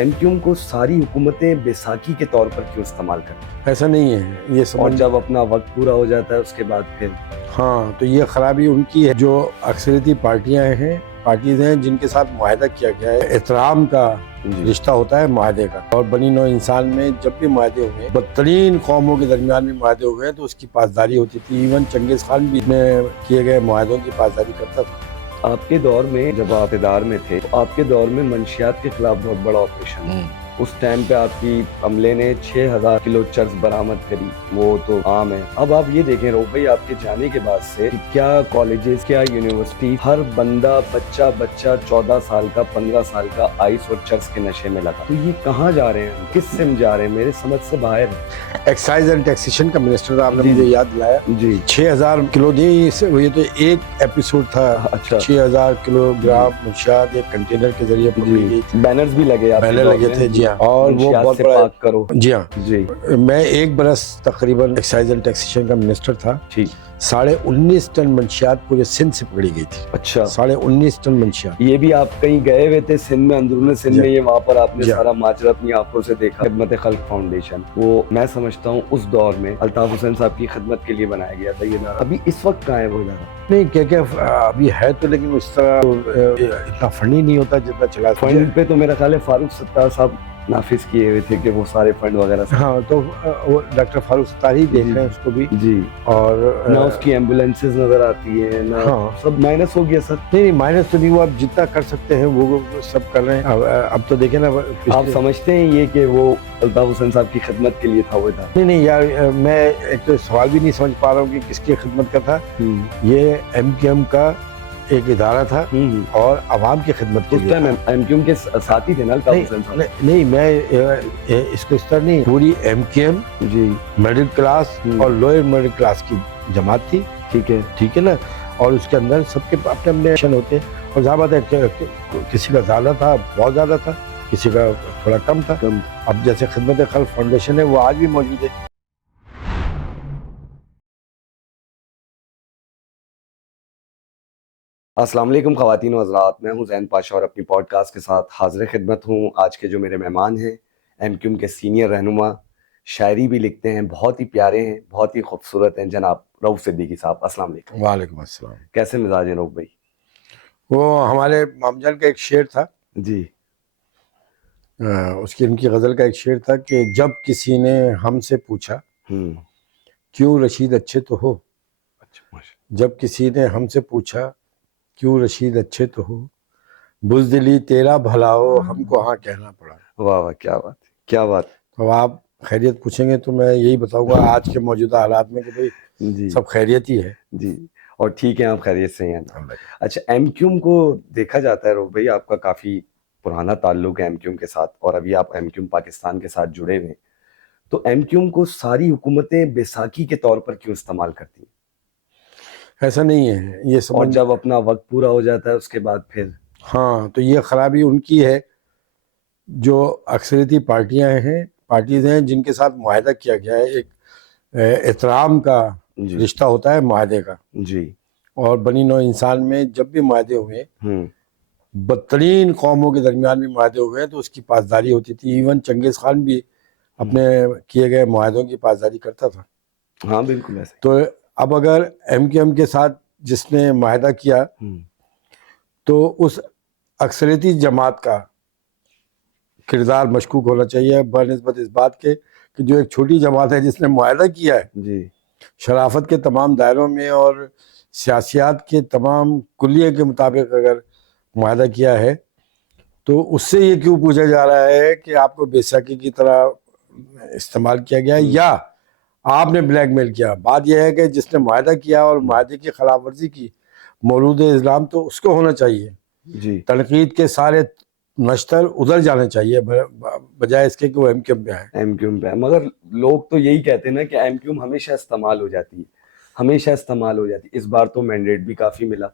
M Q M کو ساری حکومتیں بیساکھی کے طور پر کیوں استعمال کرتی ہیں؟ ایسا نہیں ہے یہ اور سمجھ جب اپنا وقت پورا ہو جاتا ہے اس کے بعد پھر ہاں تو یہ خرابی ان کی ہے جو اکثریتی پارٹیز ہیں جن کے ساتھ معاہدہ کیا گیا ہے، احترام کا رشتہ ہوتا ہے معاہدے کا، اور بنی نوع انسان میں جب بھی معاہدے ہوئے، بدترین قوموں کے درمیان بھی معاہدے ہوئے ہیں تو اس کی پاسداری ہوتی تھی۔ ایون چنگیز خان بھی میں کیے گئے معاہدوں کی پاسداری کرتا تھا۔ آپ کے دور میں جب آپ اقتدار میں تھے تو آپ کے دور میں منشیات کے خلاف بہت بڑا آپریشن تھا۔ اس ٹائم پہ آپ کی عملے نے 6000 کلو چرس برآمد کری، وہ تو عام ہے۔ اب آپ یہ دیکھیں روب بھائی، آپ کے جانے کے بعد سے کیا کالجز، کیا یونیورسٹی، ہر بندہ بچہ 14 سال کا 15 سال کا آئس اور چرس کے نشے میں لگا۔ تو یہ کہاں جا رہے ہیں، کس سمت جا رہے ہیں؟ میرے سمجھ سے باہر ہے۔ ایکسائز اینڈ ٹیکسیشن کا منسٹر آپ نے مجھے یاد دلایا۔ جی 6000 کلو نہیں، یہ تو ایک ایپیسوڈ تھا۔ اچھا 6000 کلو گرام منشیات ایک کنٹینر کے ذریعے پکڑی گئی تھی۔ بینرز بھی لگے، پہلے لگے تھے، جی ہاں، اور وہ منشیات بہت سے بڑا پاک کرو۔ جی ہاں جی میں ایک برس تقریباً ایکسائز اینڈ ٹیکسیشن کا منسٹر تھا۔ ٹھیک 19.5 ٹن منشیات پورے سندھ سے پکڑی گئی تھی۔ اچھا 19.5 ٹن منشیات۔ یہ بھی آپ کہیں گئے ہوئے تھے سندھ میں، اندرون سندھ میں، یہ وہاں پر آپ نے جی سارا ماجرا اپنی آنکھوں سے دیکھا۔ خدمت خلق فاؤنڈیشن، وہ میں سمجھتا ہوں اس دور میں الطاف حسین صاحب کی خدمت کے لیے بنایا گیا تھا یہ ادارہ۔ ابھی اس وقت کہاں ہے وہ ادارہ؟ نہیں کہ ابھی ہے تو، لیکن اس طرح اتنا فنڈ ہی نہیں ہوتا جتنا چلا۔ فنڈ پہ تو میرا خیال ہے فاروق ستار صاحب نافذ کیے ہوئے تھے کہ وہ سارے فنڈ وغیرہ سے۔ ہاں تو وہ ڈاکٹر فاروق ستار ہی دیکھ رہے ہیں اس کو بھی، جی، اور نہ اس کی ایمبولینسز نظر آتی ہیں، نہ سب مائنس ہو گیا سر۔ نہیں مائنس تو نہیں ہوا، اب جتنا کر سکتے ہیں وہ سب کر رہے ہیں۔ اب تو دیکھیں نا، آپ سمجھتے ہیں یہ کہ وہ الطاف حسین صاحب کی خدمت کے لیے تھا وہ ادارہ؟ نہیں یار، میں ایک تو سوال بھی نہیں سمجھ پا رہا ہوں کہ کس کی خدمت کا تھا۔ یہ ایم کیو ایم کا ایک ادارہ تھا اور عوام کی خدمت کے لیے۔ ایم کیو ایم کے ساتھی تھے نا الطاف حسین صاحب؟ نہیں میں اس کو اس طرح نہیں، پوری M Q M ji middle class اور لوئر مڈل کلاس کی جماعت تھی، ٹھیک ہے نا، اور اس کے اندر سب کے اپنے اپنے ایکشن ہوتے ہیں، اور ظاہر بات ہے کہ کسی کا زیادہ تھا، بہت زیادہ تھا، کسی کا تھوڑا کم تھا۔ اب جیسے خدمت خلق فاؤنڈیشن ہے وہ آج بھی موجود ہے۔ السلام علیکم خواتین و حضرات، میں ہوں زین پاشا اور اپنی پوڈ کاسٹ کے ساتھ حاضر خدمت ہوں۔ آج کے جو میرے مہمان ہیں ایم کیو ایم کے سینئر رہنما، شاعری بھی لکھتے ہیں، بہت ہی پیارے ہیں، بہت ہی خوبصورت ہیں، جناب رؤف صدیقی صاحب۔ السلام علیکم۔ وعلیکم السلام۔ کیسے مزاج ہیں رؤف بھائی؟ وہ ہمارے مام جان کا ایک شعر تھا، جی ان کی غزل کا ایک شعر تھا کہ جب کسی نے ہم سے پوچھا کیوں رشید اچھے تو ہو، جب کسی نے ہم سے پوچھا کیوں رشید اچھے تو ہو، بزدلی تیرا بھلا ہو، ہم کو ہاں کہنا پڑا۔ واہ واہ، کیا بات، کیا بات۔ تو آپ خیریت پوچھیں گے تو میں یہی بتاؤں گا آج کے موجودہ حالات میں کہ بھئی جی سب خیریت ہی ہے۔ جی، اور ٹھیک ہے، آپ خیریت سے ہیں؟ اچھا، ایم کیو ایم کو دیکھا جاتا ہے رؤف بھائی، آپ کا کافی پرانا تعلق ہے ایم کیو ایم کے ساتھ، اور ابھی آپ ایم کیو ایم پاکستان کے ساتھ جڑے ہوئے ہیں، تو ایم کیو ایم کو ساری حکومتیں بیساکھی کے طور پر کیوں استعمال کرتی ہیں؟ ایسا نہیں ہے یہ اور سمجھ، جب اپنا وقت پورا ہو جاتا ہے اس کے بعد پھر ہاں تو یہ خرابی ان کی ہے جو اکثریتی پارٹیز ہیں جن کے ساتھ معاہدہ کیا گیا ہے، ایک احترام کا رشتہ ہوتا ہے معاہدے کا، جی، اور بنی نوع انسان میں جب بھی معاہدے ہوئے، بدترین قوموں کے درمیان بھی معاہدے ہوئے تو اس کی پاسداری ہوتی تھی۔ ایون چنگیز خان بھی اپنے کیے گئے معاہدوں کی پاسداری کرتا تھا۔ ہاں بالکل ایسے۔ تو اب اگر ایم کیو ایم کے ساتھ جس نے معاہدہ کیا تو اس اکثریتی جماعت کا کردار مشکوک ہونا چاہیے بنسبت اس بات کے کہ جو ایک چھوٹی جماعت ہے جس نے معاہدہ کیا ہے، جی، شرافت کے تمام دائروں میں اور سیاسیات کے تمام کلیے کے مطابق اگر معاہدہ کیا ہے، تو اس سے یہ کیوں پوچھا جا رہا ہے کہ آپ کو بیساکھی کی طرح استعمال کیا گیا یا آپ نے بلیک میل کیا؟ بات یہ ہے کہ جس نے معاہدہ کیا اور معاہدے کی خلاف ورزی کی، مولود اسلام تو اس کو ہونا چاہیے، جی، تنقید کے سارے نشتر ادھر جانے چاہیے بجائے اس کے کہ وہ ایم کیو ایم پہ آئے۔ ایم کیو ایم پہ، مگر لوگ تو یہی کہتے ہیں نا کہ ایم کیو ایم ہمیشہ استعمال ہو جاتی ہے، ہمیشہ استعمال ہو جاتی ہے۔ اس بار تو مینڈیٹ بھی کافی ملا،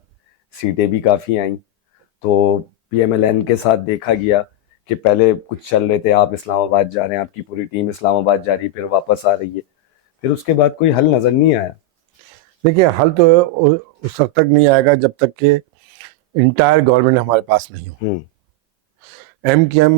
سیٹیں بھی کافی آئیں، تو پی ایم ایل این کے ساتھ دیکھا گیا کہ پہلے کچھ چل رہے تھے، آپ اسلام آباد جا رہے ہیں، آپ کی پوری ٹیم اسلام آباد جا رہی ہے، پھر واپس آ رہی ہے، پھر اس کے بعد کوئی حل نظر نہیں آیا۔ دیکھیے حل تو اس وقت تک نہیں آئے گا جب تک کہ انٹائر گورنمنٹ ہمارے پاس نہیں ہو۔ MQM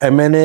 MNA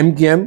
MQM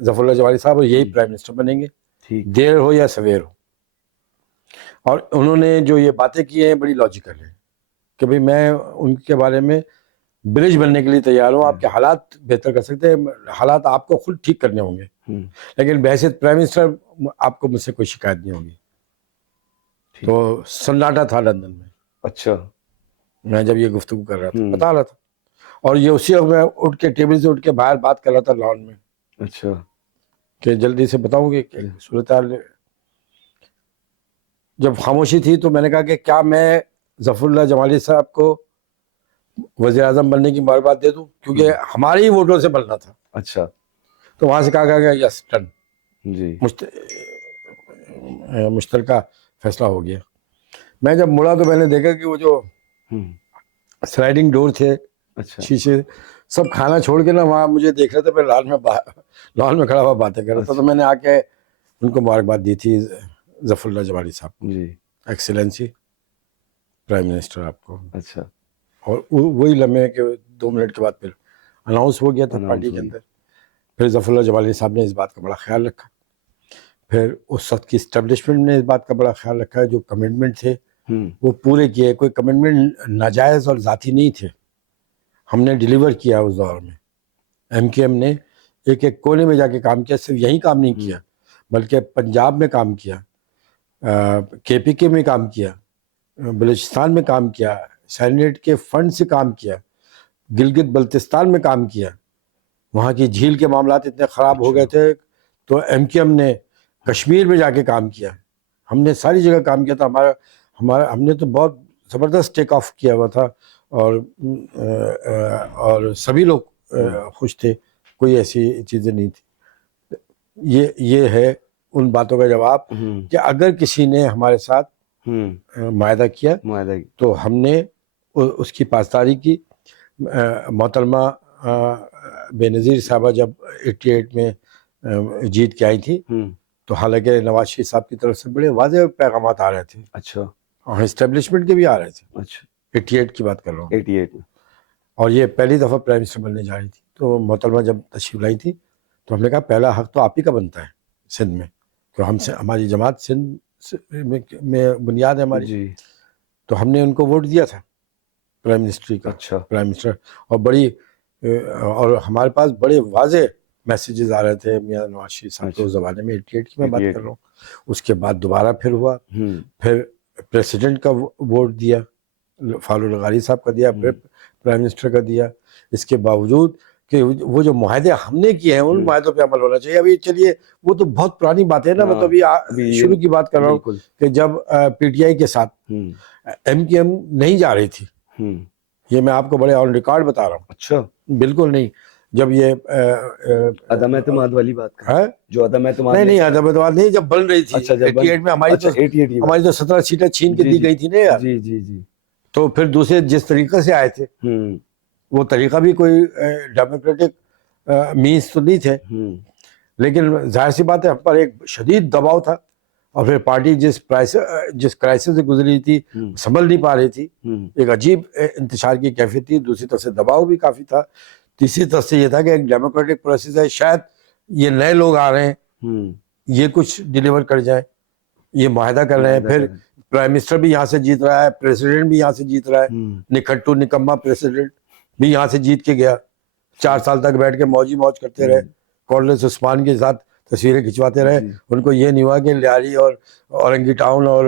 ظفر اللہ جمالی صاحب اور یہی پرائم منسٹر بنیں گے، ٹھیک، دیر ہو یا سویر ہو. اور انہوں نے جو یہ باتیں کی ہیں بڑی لاجیکل ہیں کہ بھئی میں ان کے بارے میں برج بننے کے لیے تیار ہوں. آپ کے حالات بہتر کر سکتے ہیں، حالات آپ کو خود ٹھیک کرنے ہوں گے، لیکن بحیثیت پرائم منسٹر آپ کو مجھ سے کوئی شکایت نہیں ہوگی. تو سناٹا تھا لندن میں، اچھا، میں جب یہ گفتگو کر رہا تھا بتا رہا تھا، اور یہ اسی وقت میں اٹھ کے ٹیبل سے اٹھ کے باہر بات کر رہا تھا لان میں اچھا، کہ جلدی سے بتاؤں گے کہ صورتحال. جب خاموشی تھی تو میں نے کہا کہ کیا میں ظفر اللہ جمالی صاحب کو وزیر اعظم بننے کی مبارکباد دے دوں، کیونکہ ہمارے ہی ووٹوں سے بننا تھا. اچھا، تو وہاں سے کہا گیا یس ڈن، جی، مشترکہ فیصلہ ہو گیا. میں جب مڑا تو میں نے دیکھا کہ وہ جو سلائڈنگ ڈور تھے اچھا، شیشے، سب کھانا چھوڑ کے نا وہاں مجھے دیکھ رہے تھے. پھر لان میں کھڑا ہوا باتیں کر رہا تھا. تو میں نے آ کے ان کو مبارکباد دی تھی ظفر اللہ جمالی صاحب کو. جی، ایکسیلنسی پرائم منسٹر آپ کو. اچھا، اور وہی لمحے کہ 2 منٹ کے بعد پھر اناؤنس ہو گیا تھا پارٹی کے اندر. پھر ظفر اللہ جمالی صاحب نے اس بات کا بڑا خیال رکھا. پھر اس وقت کی اسٹیبلشمنٹ نے اس بات کا بڑا خیال رکھا. جو کمٹمنٹ تھے وہ پورے کیے. کوئی کمٹمنٹ ناجائز اور ذاتی نہیں تھے، ہم نے ڈیلیور کیا اس دور میں. ایم کیو ایم نے ایک ایک کونے میں جا کے کام کیا. صرف یہی کام نہیں کیا بلکہ پنجاب میں کام کیا، کے پی کے میں کام کیا، بلوچستان میں کام کیا، سینیٹ کے فنڈ سے کام کیا، گلگت بلتستان میں کام کیا. وہاں کی جھیل کے معاملات اتنے خراب ہو گئے تھے تو ایم کیو ایم نے کشمیر میں جا کے کام کیا. ہم نے ساری جگہ کام کیا تھا. ہم نے تو بہت زبردست ٹیک آف کیا ہوا تھا، اور سبھی لوگ خوش تھے. کوئی ایسی چیزیں نہیں تھی. یہ ہے ان باتوں کا جواب کہ اگر کسی نے ہمارے ساتھ معاہدہ کیا تو ہم نے اس کی پاسداری کی. محترمہ بے نظیر صاحبہ جب 88 میں جیت کے آئی تھی تو حالانکہ نواز شریف صاحب کی طرف سے بڑے واضح پیغامات آ رہے تھے. اچھا، اور اسٹیبلشمنٹ کے بھی آ رہے تھے. اچھا، 88 کی بات کر رہا ہوں. 88 میں، اور یہ پہلی دفعہ پرائم منسٹر بننے جا رہی تھی. تو محترمہ جب تشریف لائی تھی تو ہم نے کہا پہلا حق تو آپ ہی کا بنتا ہے سندھ میں، تو ہم سے ہماری جماعت سندھ میں بنیاد ہے ہماری. جی، تو ہم نے ان کو ووٹ دیا تھا پرائم منسٹری کا. اچھا، پرائم منسٹر اور ہمارے پاس بڑے واضح میسیجز آ رہے تھے میاں نواز شریف صاحب کے اس زمانے میں. 88 کی میں بات کر رہا ہوں. اس کے بعد دوبارہ پھر ہوا، پھر پریسیڈنٹ کا ووٹ دیا، فالو لغاری صاحب کا دیا، پھر پرائم منسٹر کا دیا. اس کے باوجود کہ وہ جو معاہدے ہم نے کیے ہیں ان معاہدوں پہ عمل ہونا چاہیے. ابھی چلیے وہ تو بہت پرانی بات ہے نا. میں تو ابھی شروع کی بات کر رہا ہوں کہ جب پی ٹی آئی کے ساتھ ایم کیو ایم نہیں جا رہی تھی. یہ میں آپ کو بڑے آن ریکارڈ بتا رہا ہوں. اچھا، بالکل نہیں. جب یہ عدم اعتماد والی بات ہے جو عدم اعتماد نہیں عدم اعتماد نہیں، جب بن رہی تھی 88 میں ہماری تو 17 سیٹیں چھین کے دی گئی تھی نا یار. جی جی جی. تو پھر دوسرے جس طریقے سے آئے تھے وہ طریقہ بھی کوئی ڈیموکریٹک مینس تو نہیں تھے، لیکن ظاہر سی بات ہے ہم پر ایک شدید دباؤ تھا. اور پھر پارٹی جس کرائسس سے گزری تھی سنبھل نہیں پا رہی تھی. ایک عجیب انتشار کی کیفیت تھی. دوسری طرف سے دباؤ بھی کافی تھا. تیسری طرف سے یہ تھا کہ ایک ڈیموکریٹک پروسیس ہے، شاید یہ نئے لوگ آ رہے ہیں یہ کچھ ڈیلیور کر جائیں، یہ معاہدہ کر رہے ہیں. پھر پرائم منسٹر بھی یہاں سے جیت رہا ہے، پریسیڈنٹ بھی یہاں سے جیت رہا ہے. نکھٹو نکما پریسیڈنٹ بھی یہاں سے جیت کے گیا. 4 سال تک بیٹھ کے موج کرتے رہے. کارلس عثمان کے ساتھ تصویریں کھنچواتے رہے. ان کو یہ نہیں ہوا کہ لیاری اور اورنگی ٹاؤن اور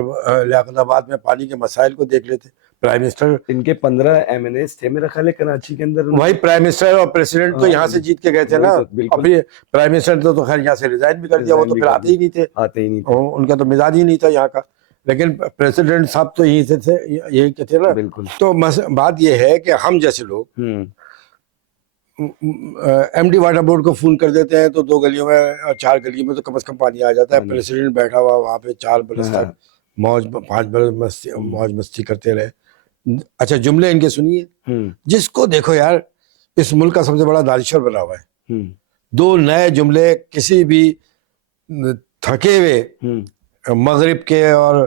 لیاقت آباد میں پانی کے مسائل کو دیکھ لیتے. پرائم منسٹر ان کے 15 ایم این ایز تھے میرا خیال ہے کراچی کے اندر. وہی پرائم منسٹر اور پریسیڈنٹ تو یہاں سے جیت کے گئے تھے نا. اور پھر پرائم منسٹر تو خیر یہاں سے ریزائن بھی کر دیا. وہ تو پھر آتے ہی نہیں تھے، ان کا تو مزاج ہی نہیں تھا یہاں کا. لیکن پریسیڈنٹ صاحب تو یہی سے تھے، یہی کے تھے نا. بالکل. تو بات یہ ہے کہ ہم جیسے لوگ ایم ڈی واٹر بورڈ کو فون کر دیتے ہیں تو 2 گلیوں میں اور 4 گلیوں میں تو کم از کم پانی آ جاتا ہے. پریسیڈنٹ بیٹھا ہوا وہاں پہ 4 برس تک 5 برس موج مستی کرتے رہے. اچھا جملے ان کے سنیے. جس کو دیکھو یار اس ملک کا سب سے بڑا دانشور بنا ہوا ہے. 2 نئے جملے کسی بھی تھکے ہوئے مغرب کے اور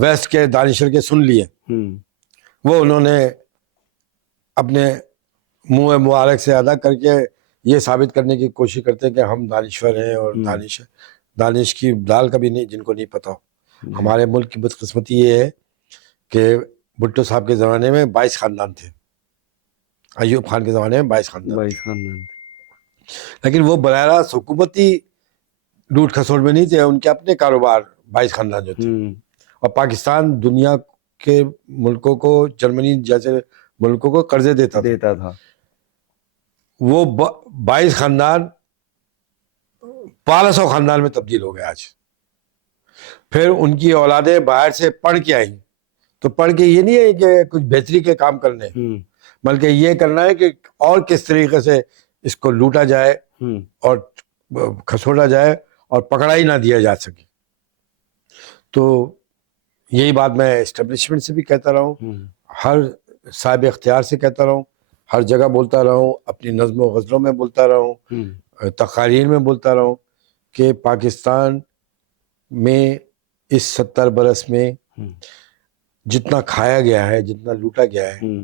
ویسٹ کے دانشور کے سن لیے. وہ انہوں نے اپنے منہ مبارک سے ادا کر کے یہ ثابت کرنے کی کوشش کرتے ہیں کہ ہم دانشور ہیں اور دانش کی دال کا بھی نہیں جن کو نہیں پتہ ہو. ہمارے ملک کی بدقسمتی یہ ہے کہ بھٹو صاحب کے زمانے میں 22 خاندان تھے، ایوب خان کے زمانے میں 22 خاندان، لیکن وہ براہ راست حکومتی لوٹ کھسوٹ میں نہیں تھے، ان کے اپنے کاروبار 22 خاندان جو تھے. اور پاکستان دنیا کے ملکوں کو، جرمنی جیسے ملکوں کو قرضے دیتا تھا. وہ 22 خاندان 1200 خاندان میں تبدیل ہو گئے آج. پھر ان کی اولادیں باہر سے پڑھ کے آئیں، تو پڑھ کے یہ نہیں ہے کہ کچھ بہتری کے کام کرنے، بلکہ یہ کرنا ہے کہ اور کس طریقے سے اس کو لوٹا جائے اور کھسوڑا جائے اور پکڑا ہی نہ دیا جا سکے. تو یہی بات میں اسٹیبلشمنٹ سے بھی کہتا رہا ہوں، ہر صاحب اختیار سے کہتا رہا ہوں، ہر جگہ بولتا رہا ہوں، اپنی نظم و غزلوں میں بولتا رہا ہوں، تقاریر میں بولتا رہا ہوں کہ پاکستان میں اس 70 برس میں جتنا کھایا گیا ہے، جتنا لوٹا گیا ہے،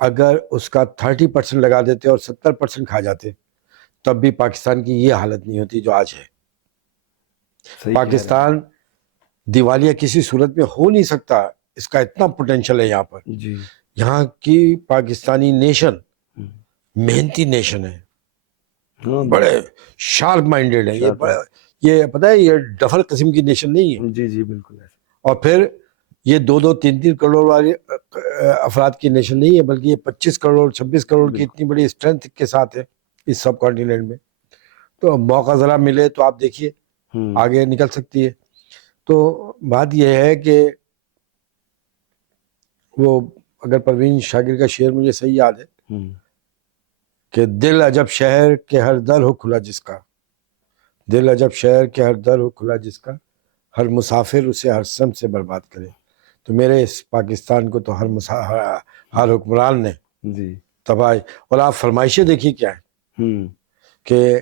اگر اس کا 30% لگا دیتے اور 70% کھا جاتے تب بھی پاکستان کی یہ حالت نہیں ہوتی جو آج ہے. پاکستان دیوالیہ کسی صورت میں ہو نہیں سکتا، اس کا اتنا پوٹینشل ہے یہاں پر. یہاں کی پاکستانی نیشن محنتی نیشن ہے، بڑے شارپ مائنڈیڈ ہے. یہ پتہ ہے یہ ڈفر قسم کی نیشن نہیں ہے. جی بالکل. اور پھر یہ 2-3 کروڑ والے افراد کی نیشن نہیں ہے، بلکہ یہ 25 کروڑ 26 کروڑ کی اتنی بڑی اسٹرینتھ کے ساتھ ہے اس سب کانٹیننٹ میں. تو موقع ذرا ملے تو آپ دیکھیے آگے نکل سکتی ہے. تو بات یہ ہے کہ وہ اگر پروین شاکر کا شعر مجھے صحیح یاد ہے کہ دل عجب شہر کے ہر در ہو کھلا جس کا، دل عجب شہر کے ہر در ہو کھلا جس کا، ہر مسافر اسے ہر سمت سے برباد کرے. تو میرے اس پاکستان کو تو ہر حکمران نے تباہ. اور آپ فرمائشیں دیکھیے کیا ہے کہ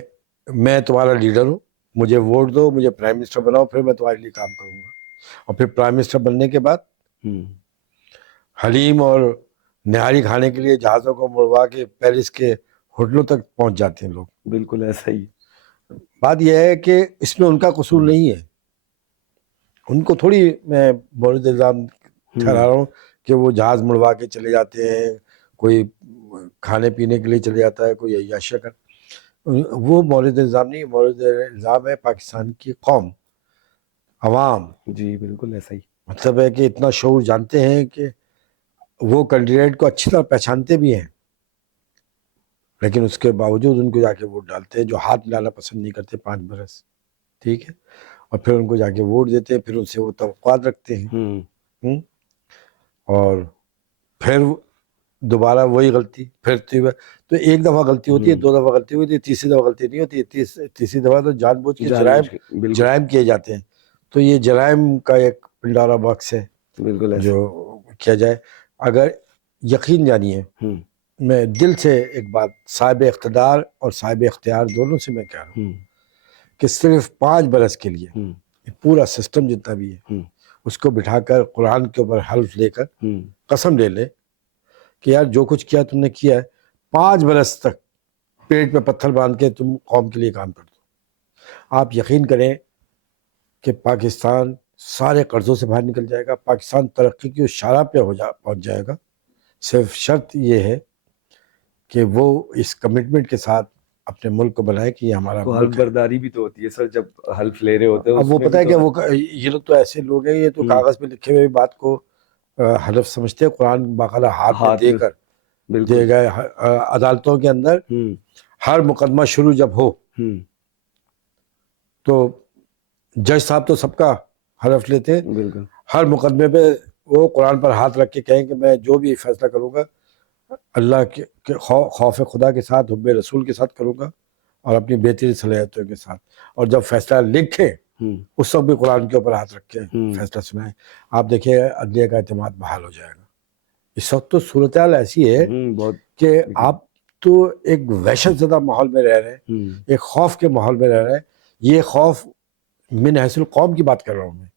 میں تمہارا لیڈر ہوں، مجھے ووٹ دو، مجھے پرائم منسٹر بناؤ، پھر میں تمہارے لیے کام کروں گا. اور پھر پرائم منسٹر بننے کے بعد حلیم اور نہاری کھانے کے لیے جہازوں کو مڑوا کے پیرس کے ہوٹلوں تک پہنچ جاتے ہیں لوگ. بالکل ایسا ہی. بات یہ ہے کہ اس میں ان کا قصور نہیں ہے، ان کو تھوڑی میں مورد الزام ٹھہرا رہا ہوں کہ وہ جہاز مڑوا کے چلے جاتے ہیں، کوئی کھانے پینے کے لیے چلے جاتا ہے، کوئی عیاشیاں کر. وہ مورد الزام نہیں، مورد الزام ہے پاکستان کی قوم، عوام. جی بالکل ایسا ہی. مطلب ہے کہ اتنا شعور جانتے ہیں کہ وہ کینڈیڈیٹ کو اچھی طرح پہچانتے بھی ہیں، لیکن اس کے باوجود ان کو جا کے ووٹ ڈالتے ہیں جو ہاتھ ملانا پسند نہیں کرتے 5 برس. ٹھیک ہے. اور پھر ان کو جا کے ووٹ دیتے ہیں، پھر ان سے وہ توقعات رکھتے ہیں، اور پھر دوبارہ وہی غلطی پھر. تو ایک دفعہ غلطی ہوتی ہے، 2 دفعہ غلطی ہوتی ہے، تیسری دفعہ غلطی نہیں ہوتی. تیسری دفعہ تو جان بوجھ کے جرائم کیے جاتے ہیں. تو یہ جرائم کا ایک پنڈورا باکس ہے جو کیا جائے. اگر یقین جانیے، میں دل سے ایک بات صاحب اقتدار اور صاحب اختیار دونوں سے میں کہہ رہا ہوں کہ صرف 5 برس کے لیے پورا سسٹم جتنا بھی ہے اس کو بٹھا کر قرآن کے اوپر حلف لے کر قسم لے لے کہ یار جو کچھ کیا تم نے کیا ہے، 5 برس تک پیٹ پہ پتھر باندھ کے تم قوم کے لیے کام کر دو. آپ یقین کریں کہ پاکستان سارے قرضوں سے باہر نکل جائے گا، پاکستان ترقی کی اس شاہراہ پہ پہنچ جائے گا. صرف شرط یہ ہے کہ وہ اس کمٹمنٹ کے ساتھ اپنے ملک کو بنائے کہ یہ ہمارا ملک ہے. حلف برداری بھی تو ہوتی ہے سر جب حلف لے رہے ہوتے ہیں. اب وہ پتہ ہے کہ وہ یہ لوگ تو ایسے لوگ ہیں، یہ تو کاغذ پہ لکھے ہوئے بات کو حلف سمجھتے ہیں. قرآن باقاعدہ ہاتھ میں دے کر دے گئے. عدالتوں کے اندر ہر مقدمہ شروع جب ہو تو جج صاحب تو سب کا حلف لیتے ہیں. بالکل. ہر مقدمے پہ وہ قرآن پر ہاتھ رکھ کے کہیں کہ میں جو بھی فیصلہ کروں گا اللہ کے خوف خدا کے ساتھ، حب رسول کے ساتھ کروں گا اور اپنی بہترین صلاحیتوں کے ساتھ. اور جب فیصلہ لکھیں اس وقت بھی قرآن کے اوپر ہاتھ رکھ کے فیصلہ سنائیں. آپ دیکھیں عدلیہ کا اعتماد بحال ہو جائے گا. اس وقت تو صورتحال ایسی ہے کہ آپ تو ایک وحشت زدہ ماحول میں رہ رہے ہیں، ایک خوف کے ماحول میں رہ رہے ہیں. یہ خوف من حیث القوم کی بات کر رہا ہوں میں،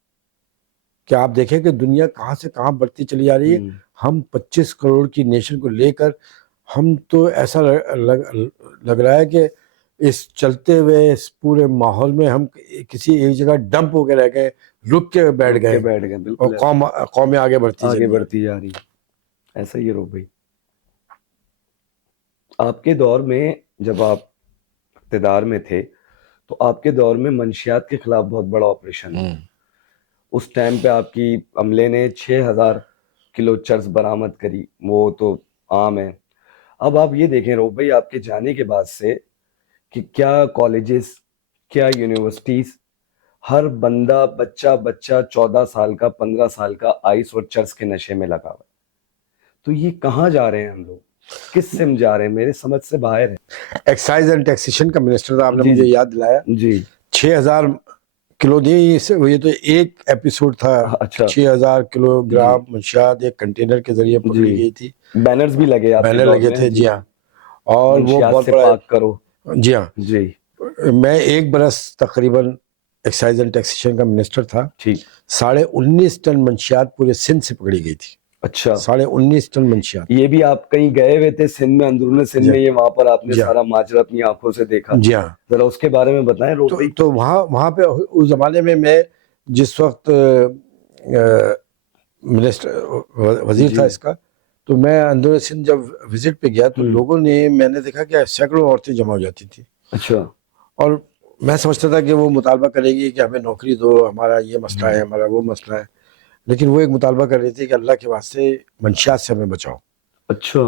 کہ آپ دیکھیں کہ دنیا کہاں سے کہاں بڑھتی چلی جا رہی ہے. ہم 25 کروڑ کی نیشن کو لے کر ہم تو ایسا لگ رہا ہے کہ اس چلتے ہوئے اس پورے ماحول میں ہم کسی ایک جگہ ڈمپ ہو کے رہ گئے, رک کے بیٹھ گئے, اور بالکل قومیں آگے بڑھتی آگے چلی ہیں. بڑھتی جا رہی ہے. ایسا ہی ہے روب بھائی. آپ کے دور میں جب آپ اقتدار میں تھے تو آپ کے دور میں منشیات کے خلاف بہت بڑا آپریشن ہوا. اس ٹائم پہ آپ کی عملے نے 6,000 کلو چرس برآمد کری, وہ تو عام ہے. اب آپ یہ دیکھیں روب بھائی, آپ کے جانے کے بعد سے کہ کیا کالجز, کیا یونیورسٹیز, ہر بندہ بچہ 14 سال کا 15 سال کا آئس اور چرس کے نشے میں لگا ہوا ہے. تو یہ کہاں جا رہے ہیں ہم لوگ, کس سم جا رہے ہیں, میرے سمجھ سے باہر ہے. ایکسائز اینڈ ٹیکسیشن کا منسٹر تھا, آپ نے جی مجھے جی یاد دلایا. جی 6,000 کلو نہیں, یہ تو ایک ایپیسوڈ تھا. اچھا 6,000 کلو گرام منشیات ایک کنٹینر کے ذریعے پکڑی جی. گئی تھی. بینرز بھی لگے آپ کے بینر دور لگے میں, تھے, جی ہاں, اور وہ منشیات بہت سے بڑا, پاک کرو. جی ہاں. جی میں ایک برس تقریباً ایکسائز اینڈ ٹیکسیشن کا منسٹر تھا. ٹھیک. 19.5 ٹن منشیات پورے سندھ سے پکڑی گئی تھی. اچھا, 19.5 ٹن منشیات. یہ بھی آپ کہیں گئے ہوئے تھے سندھ میں, اندرون سندھ میں, یہ وہاں پر آپ نے جی ہاں. سارا ماجرا اپنی آنکھوں سے دیکھا, جی ہاں. ذرا اس کے بارے میں بتائیں روب بھائی. تو وہاں پہ اس زمانے میں جس وقت منسٹر وزیر تھا اس کا, تو میں اندرون سندھ جب وزٹ پہ گیا تو لوگوں نے, میں نے دیکھا کہ سینکڑوں عورتیں جمع ہو جاتی تھی. اچھا. اور میں سمجھتا تھا کہ وہ مطالبہ کرے گی کہ ہمیں نوکری دو, ہمارا یہ مسئلہ ہے, ہمارا وہ مسئلہ ہے, لیکن وہ ایک مطالبہ کر رہی تھی کہ اللہ کے واسطے منشیات سے ہمیں بچاؤ. اچھا.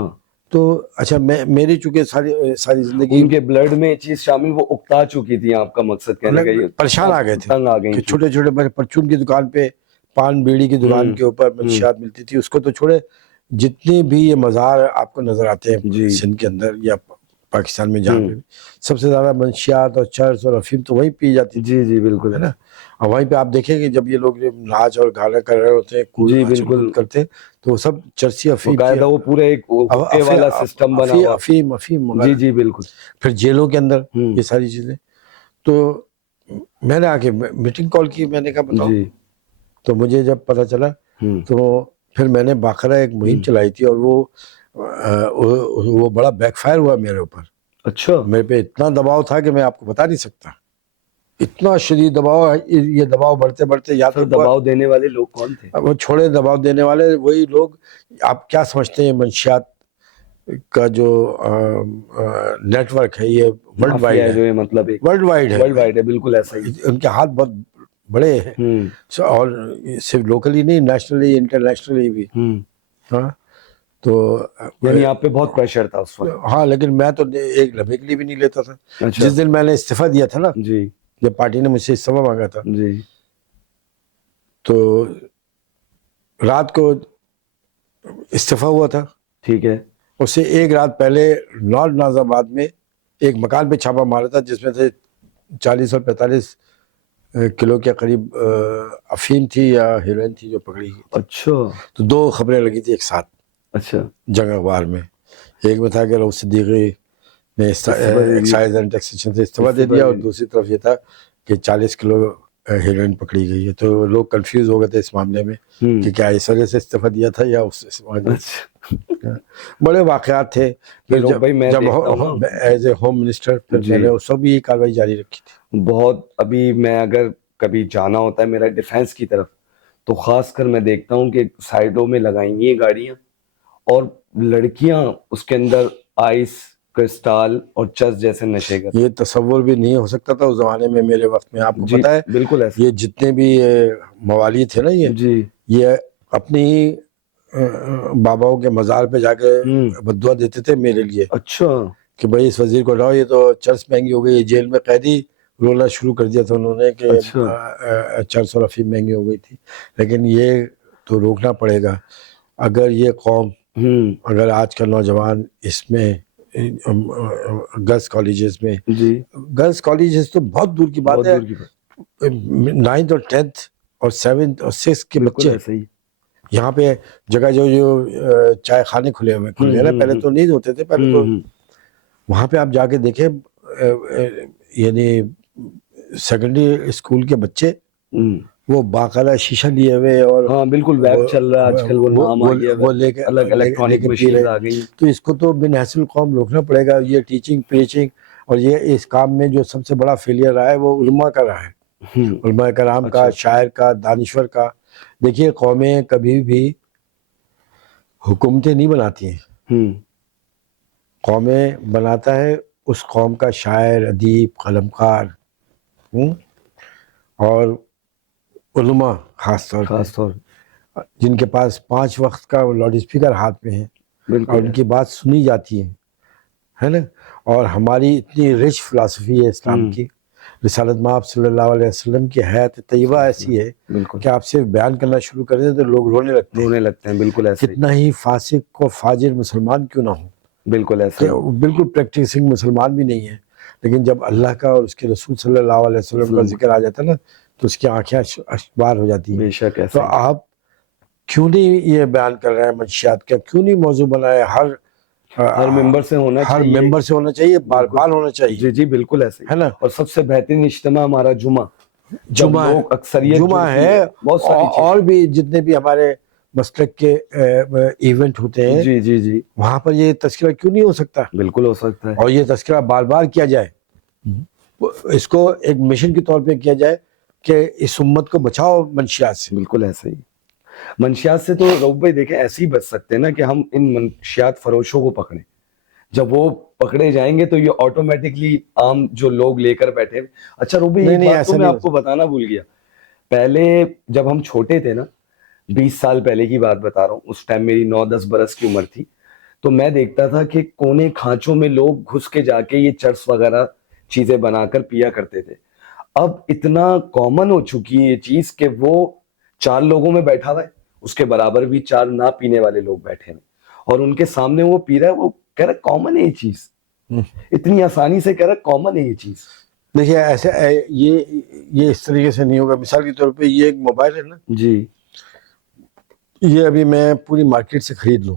تو اچھا, میری چونکہ ساری زندگی ان کے بلڈ میں یہ چیز شامل, وہ اکتا چکی تھی, آپ کا مقصد کہنے کا یہ, پریشان آ گئے تھے, تنگ آ گئی کہ تھی. چھوٹے چھوٹے پرچون کی دکان پہ, پان بیڑی کی دکان کے اوپر منشیات ملتی تھی. اس کو تو چھوڑے, جتنے بھی یہ مزار آپ کو نظر آتے ہیں سندھ کے اندر یا پاکستان میں جہاں پہ بھی, سب سے زیادہ منشیات اور چرس اور افیم تو وہیں پی جاتی تھی. جی جی بالکل ہے نا. اور وہیں پہ آپ دیکھیں کہ جب یہ لوگ ناچ اور گانا کر رہے ہوتے ہیں, جی کود بالکل کرتے ہیں, تو وہ سب چرسی افیم, باقاعدہ وہ پورے ایک حقے والا سسٹم بنا ہوا. افیم جی جی بالکل. پھر جیلوں کے اندر یہ ساری چیزیں. تو میں نے آ کے میٹنگ کال کی, میں نے کہا بتاؤ. تو مجھے جب پتہ چلا تو پھر میں نے باقاعدہ ایک مہم چلائی تھی, اور وہ بڑا بیک فائر ہوا میرے اوپر. اچھا. میرے پہ اتنا دباؤ تھا کہ میں آپ کو بتا نہیں سکتا, اتنا شدید دباؤ. یہ دباؤ بڑھتے بڑھتے یا تو دباؤ دینے والے لوگ کون تھے؟ وہ چھوڑے, دباؤ دینے والے وہی لوگ. آپ کیا سمجھتے ہیں منشیات کا جو نیٹ ورک ہے, یہ ورلڈ وائڈ ہے, جو مطلب ورلڈ وائڈ ہے, بالکل ایسا ہی. ان کے ہاتھ بہت بڑے ہیں, اور صرف لوکلی نہیں, نیشنلی انٹرنیشنلی بھی. ہاں, تو یعنی آپ پہ بہت پریشر تھا اس وقت. ہاں, لیکن میں تو ایک لمحے کے لیے بھی نہیں لیتا تھا. جس دن میں نے استعفیٰ دیا تھا نا, جی, جب پارٹی نے مجھ سے استعفیٰ مانگا تھا, جی, تو رات کو استعفیٰ ہوا تھا. ٹھیک ہے. اس سے ایک رات پہلے نارتھ ناز آباد میں ایک مکان پہ چھاپا مارا تھا, جس میں سے 40 اور 45 کلو کے قریب افیم تھی یا ہیروئن تھی جو پکڑی گئی. اچھا. تو 2 خبریں لگی تھی ایک ساتھ. اچھا. جنگ اخبار میں ایک میں تھا کہ رؤف صدیقی نے ایکسائز اینڈ ٹیکسیشن سے استعفیٰ دے دیا, اور دوسری طرف یہ تھا کہ 40 کلو ہیروئن پکڑی گئی ہے. تو لوگ کنفیوز ہو گئے تھے اس معاملے میں کہ کیا اس وجہ سے استعفیٰ دیا تھا یا اس وجہ سے. بڑے واقعات تھے. پھر جب ایز اے ہوم منسٹر پھر میں نے اس وقت بھی یہ کارروائی جاری رکھی تھی. بہت. ابھی میں اگر کبھی جانا ہوتا ہے میرا ڈیفینس کی طرف, تو خاص کر میں دیکھتا ہوں کہ سائڈوں میں لگائیں گی یہ گاڑیاں, اور لڑکیاں اس کے اندر آئس, کرسٹال اور چرس جیسے نشے کا. یہ تصور بھی نہیں ہو سکتا تھا اس زمانے میں میرے وقت میں. آپ کو پتہ ہے بالکل ایسا. یہ جتنے بھی موالی تھے نا, یہ اپنی ہی باباؤں کے مزار پہ جا کے بددعا دیتے تھے میرے لیے. اچھا. کہ بھائی اس وزیر کو ہٹاؤ, یہ تو چرس مہنگی ہو گئی. جیل میں قیدی رونا شروع کر دیا تھا انہوں نے کہ چرس اور افیم مہنگی ہو گئی تھی. لیکن یہ تو روکنا پڑے گا. اگر یہ قوم, اگر آج کا نوجوان اس میں گرلس کالجز میں, گرلس کالجز تو بہت دور کی بات ہے, 9th اور 10th اور 7th اور 6th کے بچے یہاں پہ جگہ جو چائے خانے کھلے ہوئے نا, پہلے تو نہیں ہوتے تھے, پہلے تو وہاں پہ آپ جا کے دیکھیں, یعنی سیکنڈری اسکول کے بچے وہ باقاعدہ شیشہ لیے ہوئے اور ہاں بالکل ویب چل رہا ہے آج کل, وہ نام آ گیا, وہ لے کے الگ الیکٹرانک پی مشینز رہے. آ گئی. تو اس کو تو بن حاصل قوم روکنا پڑے گا. یہ ٹیچنگ پریچنگ اور یہ اس کام میں جو سب سے بڑا فیلئر رہا ہے وہ علماء کا رہا ہے, علماء کرام کا, شاعر کا, دانشور کا. دیکھیے قومیں کبھی بھی حکومتیں نہیں بناتی ہیں, قومیں بناتا ہے اس قوم کا شاعر, ادیب, قلم کار اور علماء خاص طور پہ, جن کے پاس 5 وقت کا لاؤڈ اسپیکر ہاتھ میں ہے اور ان کی بات سنی جاتی ہے نا. اور ہماری اتنی رچ فلاسفی ہے اسلام کی, رسالت مآب صلی اللہ علیہ وسلم کی حیات طیبہ ایسی ہے کہ آپ صرف بیان کرنا شروع کر دیں تو لوگ رونے لگتے ہیں. بالکل ایسے, کتنا ہی فاسق و فاجر مسلمان کیوں نہ ہو, بالکل ایسے, بالکل پریکٹسنگ مسلمان بھی نہیں ہے, لیکن جب اللہ کا اور اس کے رسول صلی اللہ علیہ وسلم کا ذکر آ جاتا ہے نا تو اس کی آنکھیں اشبار ہو جاتی ہیں. بے شک ایسے. تو آپ کیوں نہیں یہ بیان کر رہے ہیں منشیات کا, کیوں نہیں موضوع بنائے؟ ہر ممبر سے ہونا ہر چاہیے, ممبر سے ہونا چاہیے, بار بار ہونا چاہیے. جی جی بالکل ایسے ہے نا. اور سب سے بہترین اجتماع ہمارا جمعہ جمعہ ہے, بہت ساری اور بھی جتنے بھی ہمارے مسلک کے ایونٹ ہوتے ہیں جی جی جی وہاں پر یہ تذکرہ کیوں نہیں ہو سکتا؟ بالکل ہو سکتا ہے, اور یہ تذکرہ بار بار کیا جائے, اس کو ایک مشن کے طور پہ کیا جائے کہ اس امت کو بچاؤ منشیات سے. بالکل ایسے ہی. منشیات سے تو رؤف بھائی دیکھیں ایسے ہی بچ سکتے ہیں نا کہ ہم ان منشیات فروشوں کو پکڑیں. جب وہ پکڑے جائیں گے تو یہ آٹومیٹکلی عام جو لوگ لے کر بیٹھے. اچھا رؤف بھائی ایک بات تو میں آپ کو بتانا بھول گیا, پہلے جب ہم چھوٹے تھے نا, 20 سال پہلے کی بات بتا رہا ہوں, اس ٹائم میری 9-10 برس کی عمر تھی, تو میں دیکھتا تھا کہ کونے کھانچوں میں لوگ گھس کے جا کے یہ چرس وغیرہ چیزیں بنا کر پیا کرتے تھے. اب اتنا کامن ہو چکی ہے یہ چیز کہ وہ 4 لوگوں میں بیٹھا ہوا ہے, اس کے برابر بھی 4 نہ پینے والے لوگ بیٹھے ہیں, اور ان کے سامنے وہ پی رہا ہے, وہ کہہ رہا ہے کامن ہے یہ چیز, اتنی آسانی سے کہہ رہا ہے کامن ہے یہ چیز. دیکھیے ایسے یہ اس طریقے سے نہیں ہوگا. مثال کے طور پہ یہ ایک موبائل ہے نا جی, یہ ابھی میں پوری مارکیٹ سے خرید لوں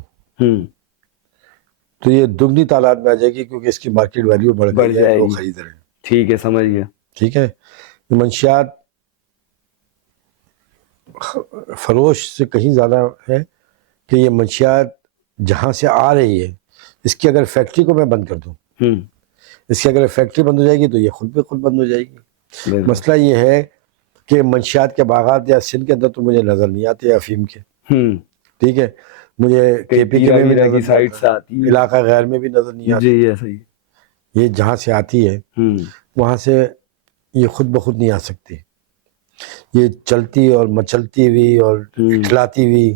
تو یہ دگنی تعداد میں آ جائے گی, کیونکہ اس کی مارکیٹ ویلیو بڑھ گئی ہے, لوگ خرید رہے ہیں. ٹھیک ہے, سمجھ گیا. ٹھیک ہے. منشیات فروش سے کہیں زیادہ ہے کہ یہ منشیات جہاں سے آ رہی ہے, اس کی اگر فیکٹری کو میں بند کر دوں, اس کی اگر فیکٹری بند ہو جائے گی تو یہ خود بہ خود بند ہو جائے گی. مسئلہ یہ ہے کہ منشیات کے باغات یا سندھ کے اندر تو مجھے نظر نہیں آتے افیم کے, ٹھیک ہے, مجھے کے پی کے میں بھی نظر سائڈ سے آتی ہے, علاقہ غیر میں بھی نظر نہیں آتی. جی ایسا ہی. یہ جہاں سے آتی ہے وہاں سے یہ خود بخود نہیں آ سکتی, یہ چلتی اور مچلتی ہوئی اور کھلاتی ہوئی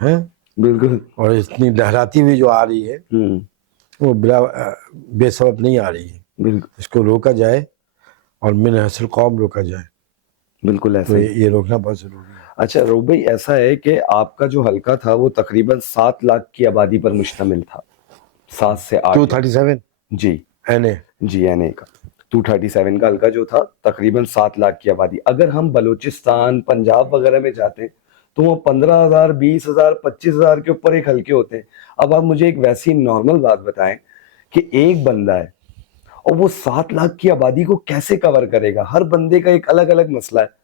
ہے, بالکل, اور اتنی لہراتی ہوئی جو آ رہی ہے وہ بے سبب نہیں آ رہی ہے. بالکل, اس کو روکا جائے اور من حاصل قوم روکا جائے. بالکل ایسا تو ہی. یہ روکنا بہت ضروری ہے. اچھا رؤف بھائی ایسا ہے کہ آپ کا جو حلقہ تھا وہ تقریباً 7 لاکھ کی آبادی پر مشتمل تھا, 7 سے 8. 237 جی این اے, جی این اے کا 237 کا حلقہ جو تھا تقریباً 7 لاکھ کی آبادی. اگر ہم بلوچستان پنجاب وغیرہ میں جاتے ہیں تو وہ 15,000 20,000 25,000 کے اوپر ایک حلقے ہوتے ہیں. اب آپ مجھے ایک ویسی نارمل بات بتائیں کہ ایک بندہ ہے اور وہ 7 لاکھ کی آبادی کو کیسے کور کرے گا؟ ہر بندے کا ایک الگ الگ مسئلہ ہے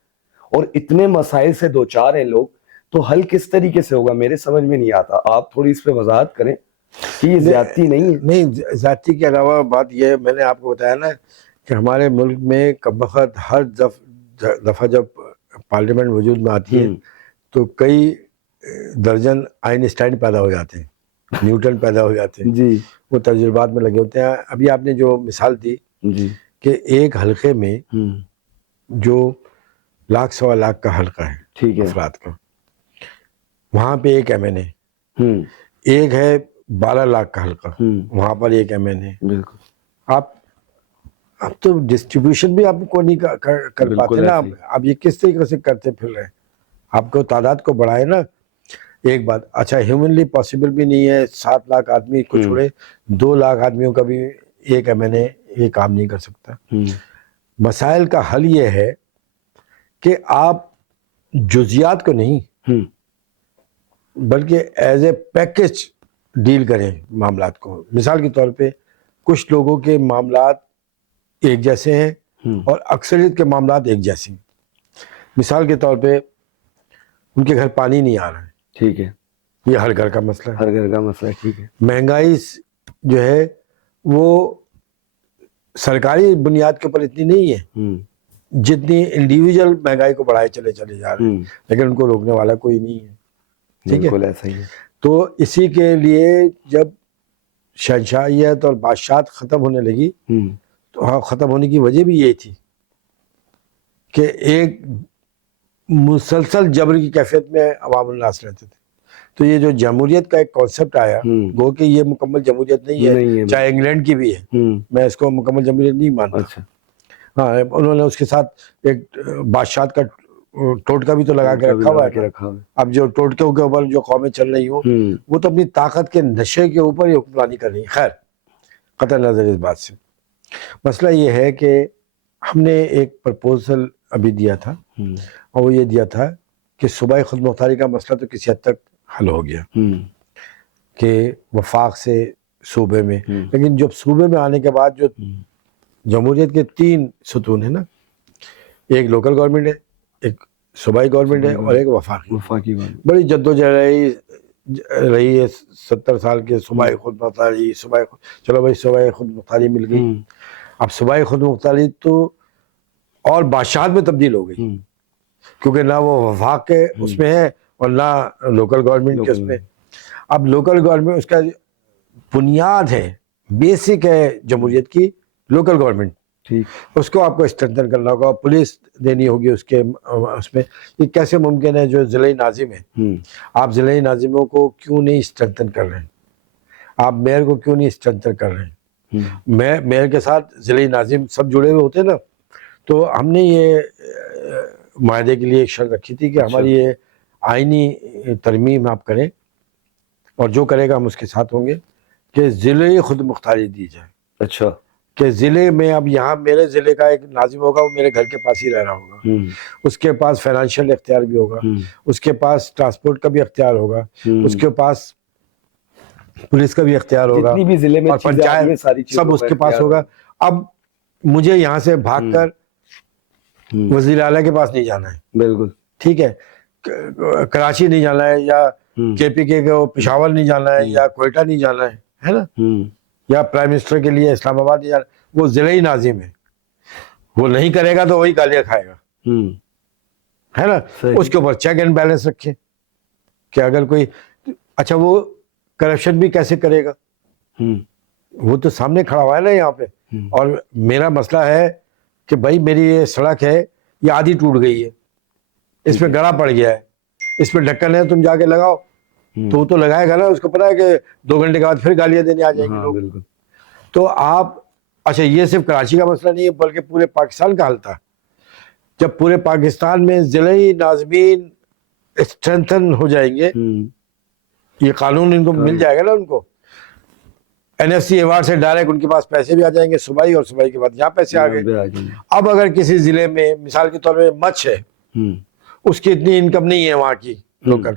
اور اتنے مسائل سے دو چار ہیں لوگ, تو حل کس طریقے سے ہوگا میرے سمجھ میں نہیں آتا. آپ تھوڑی اس پہ وضاحت کریں کہ یہ زیادتی نہیں ہے. نہیں, زیادتی کے علاوہ بات یہ ہے, میں نے آپ کو بتایا نا کہ ہمارے ملک میں کم وقت ہر دفعہ جب پارلیمنٹ وجود میں آتی ہے تو کئی درجن آئنسٹائن پیدا ہو جاتے ہیں, نیوٹن پیدا ہو جاتے ہیں. جی, وہ تجربات میں لگے ہوتے ہیں. ابھی آپ نے جو مثال دی جی کہ ایک حلقے میں جو 1 سوا لاکھ کا حلقہ ہے, ٹھیک ہے, افراد کا, وہاں پہ ایک ایم این اے, ایک ہے 12 لاکھ کا حلقہ, وہاں پر ایک ایم این اے. بالکل, آپ تو ڈسٹریبیوشن بھی آپ کو نہیں کر پاتے نا. اب یہ کس طریقے سے کرتے پھر رہے ہیں؟ آپ کو تعداد کو بڑھائے نا. ایک بات, اچھا ہیومنلی پاسبل بھی نہیں ہے 7 لاکھ آدمی کو چھوڑے 2 لاکھ آدمیوں کا بھی ایک ایم این اے یہ کام نہیں کر سکتا. مسائل کا حل یہ ہے کہ آپ جزیات کو نہیں بلکہ ایز اے پیکج ڈیل کریں معاملات کو. مثال کے طور پہ کچھ لوگوں کے معاملات ایک جیسے ہیں اور اکثریت کے معاملات ایک جیسے ہیں. مثال کے طور پہ ان کے گھر پانی نہیں آ رہا ہے، ٹھیک ہے، یہ ہر گھر کا مسئلہ ہے. ہر گھر کا مسئلہ ہے، ٹھیک ہے. مہنگائی جو ہے وہ سرکاری بنیاد کے اوپر اتنی نہیں ہے جتنی انڈیویجول مہنگائی کو بڑھائے چلے جا رہے ہیں، لیکن ان کو روکنے والا کوئی نہیں ہے. ٹھیک ہے، بالکل ایسا ہی ہے. تو اسی کے لیے جب شہنشاہیت اور بادشاہت ختم ہونے لگی تو ہاں ختم ہونے کی وجہ بھی یہی تھی کہ ایک مسلسل جبر کی کیفیت میں عوام الناس رہتے تھے. تو یہ جو جمہوریت کا ایک کانسیپٹ آیا، گو کہ یہ مکمل جمہوریت نہیں ہے، چاہے انگلینڈ کی بھی ہے، میں اس کو مکمل جمہوریت نہیں مانتا. اچھا، ہاں انہوں نے اس کے ساتھ ایک بادشاہت کا ٹوٹکا بھی تو لگا کے رکھا ہوا ہے. اب جو ٹوٹکوں کے اوپر جو قومیں چل رہی ہوں وہ تو اپنی طاقت کے نشے کے اوپر ہی حکمرانی کر رہی ہیں. خیر قطع نظر اس بات سے، مسئلہ یہ ہے کہ ہم نے ایک پرپوزل ابھی دیا تھا اور وہ یہ دیا تھا کہ صوبائی خود مختاری کا مسئلہ تو کسی حد تک حل ہو گیا کہ وفاق سے صوبے میں، لیکن جب صوبے میں آنے کے بعد جو جمہوریت کے 3 ستون ہیں نا، ایک لوکل گورنمنٹ ہے، ایک صوبائی گورنمنٹ ہے اور ایک وفاقی. بڑی جدوجہد رہی ہے 70 سال کے صوبائی خود مختاری، چلو بھائی صوبائی خود مختاری مل گئی. اب صوبائی خود مختاری تو اور بادشاہت میں تبدیل ہو گئی، کیونکہ نہ وہ وفاق کے اس میں ہے اور نہ لوکل گورنمنٹ کے اس میں. اب لوکل گورنمنٹ اس کا بنیاد ہے، بیسک ہے جمہوریت کی لوکل گورنمنٹ. اس کو آپ کو اسٹرینتھن کرنا ہوگا، پولیس دینی ہوگی اس کے اس میں. یہ کیسے ممکن ہے جو ضلعی ناظم ہے، آپ ضلعی ناظموں کو کیوں نہیں اسٹرینتھن کر رہے ہیں؟ آپ میئر کو کیوں نہیں اسٹرینتھن کر رہے ہیں؟ میئر کے ساتھ ضلعی ناظم سب جڑے ہوئے ہوتے ہیں نا. تو ہم نے یہ معاہدے کے لیے ایک شرط رکھی تھی کہ ہماری یہ آئینی ترمیم آپ کریں اور جو کرے گا ہم اس کے ساتھ ہوں گے کہ ضلعی خود مختاری دی جائے. اچھا، کہ ضلع میں اب یہاں میرے ضلع کا ایک ناظم ہوگا، وہ میرے گھر کے پاس ہی رہ رہا ہوگا، اس کے پاس فائنینشیل اختیار بھی ہوگا، اس کے پاس ٹرانسپورٹ کا بھی اختیار ہوگا، اس کے پاس پولیس کا بھی اختیار ہوگا، جتنی بھی ضلع میں اور پنچایت سب اس کے پاس ہوگا. اب مجھے یہاں سے بھاگ کر وزیر اعلیٰ کے پاس نہیں جانا ہے، بالکل ٹھیک ہے، کراچی نہیں جانا ہے، یا کے پی کے پشاور نہیں جانا ہے، یا کوئٹہ نہیں جانا ہے نا، یا پرائم منسٹر کے لیے اسلام آباد نہیں جانا. وہ ضلعی ناظم ہے، وہ نہیں کرے گا تو وہی گالیاں کھائے گا، ہے نا. اس کے اوپر چیک اینڈ بیلنس رکھے کہ اگر کوئی، اچھا وہ کرپشن بھی کیسے کرے گا؟ وہ تو سامنے کھڑا ہوا ہے نا یہاں پہ. اور میرا مسئلہ ہے کہ بھائی میری یہ سڑک ہے، یہ آدھی ٹوٹ گئی ہے، اس میں گڑا پڑ گیا ہے، اس میں ڈھکن ہے، تم جا کے لگاؤ. تو وہ تو لگائے گا نا، اس کو پتا ہے کہ 2 گھنٹے کے بعد پھر گالیاں دینے آ جائیں گے لوگ. بالکل. تو آپ، اچھا یہ صرف کراچی کا مسئلہ نہیں ہے بلکہ پورے پاکستان کا حل تھا. جب پورے پاکستان میں ضلعی ناظمین اسٹرینتھن ہو جائیں گے، یہ قانون ان کو مل جائے گا نا، ان کو NFC ایوارڈ سے ڈائریکٹ ان کے پاس پیسے بھی آ جائیں گے صوبائی، اور صوبائی کے بعد یہاں پیسے آ گئے. اب اگر کسی ضلع میں مثال کے طور پہ مچھ ہے، اس کی اتنی انکم نہیں ہے وہاں کی لوکل،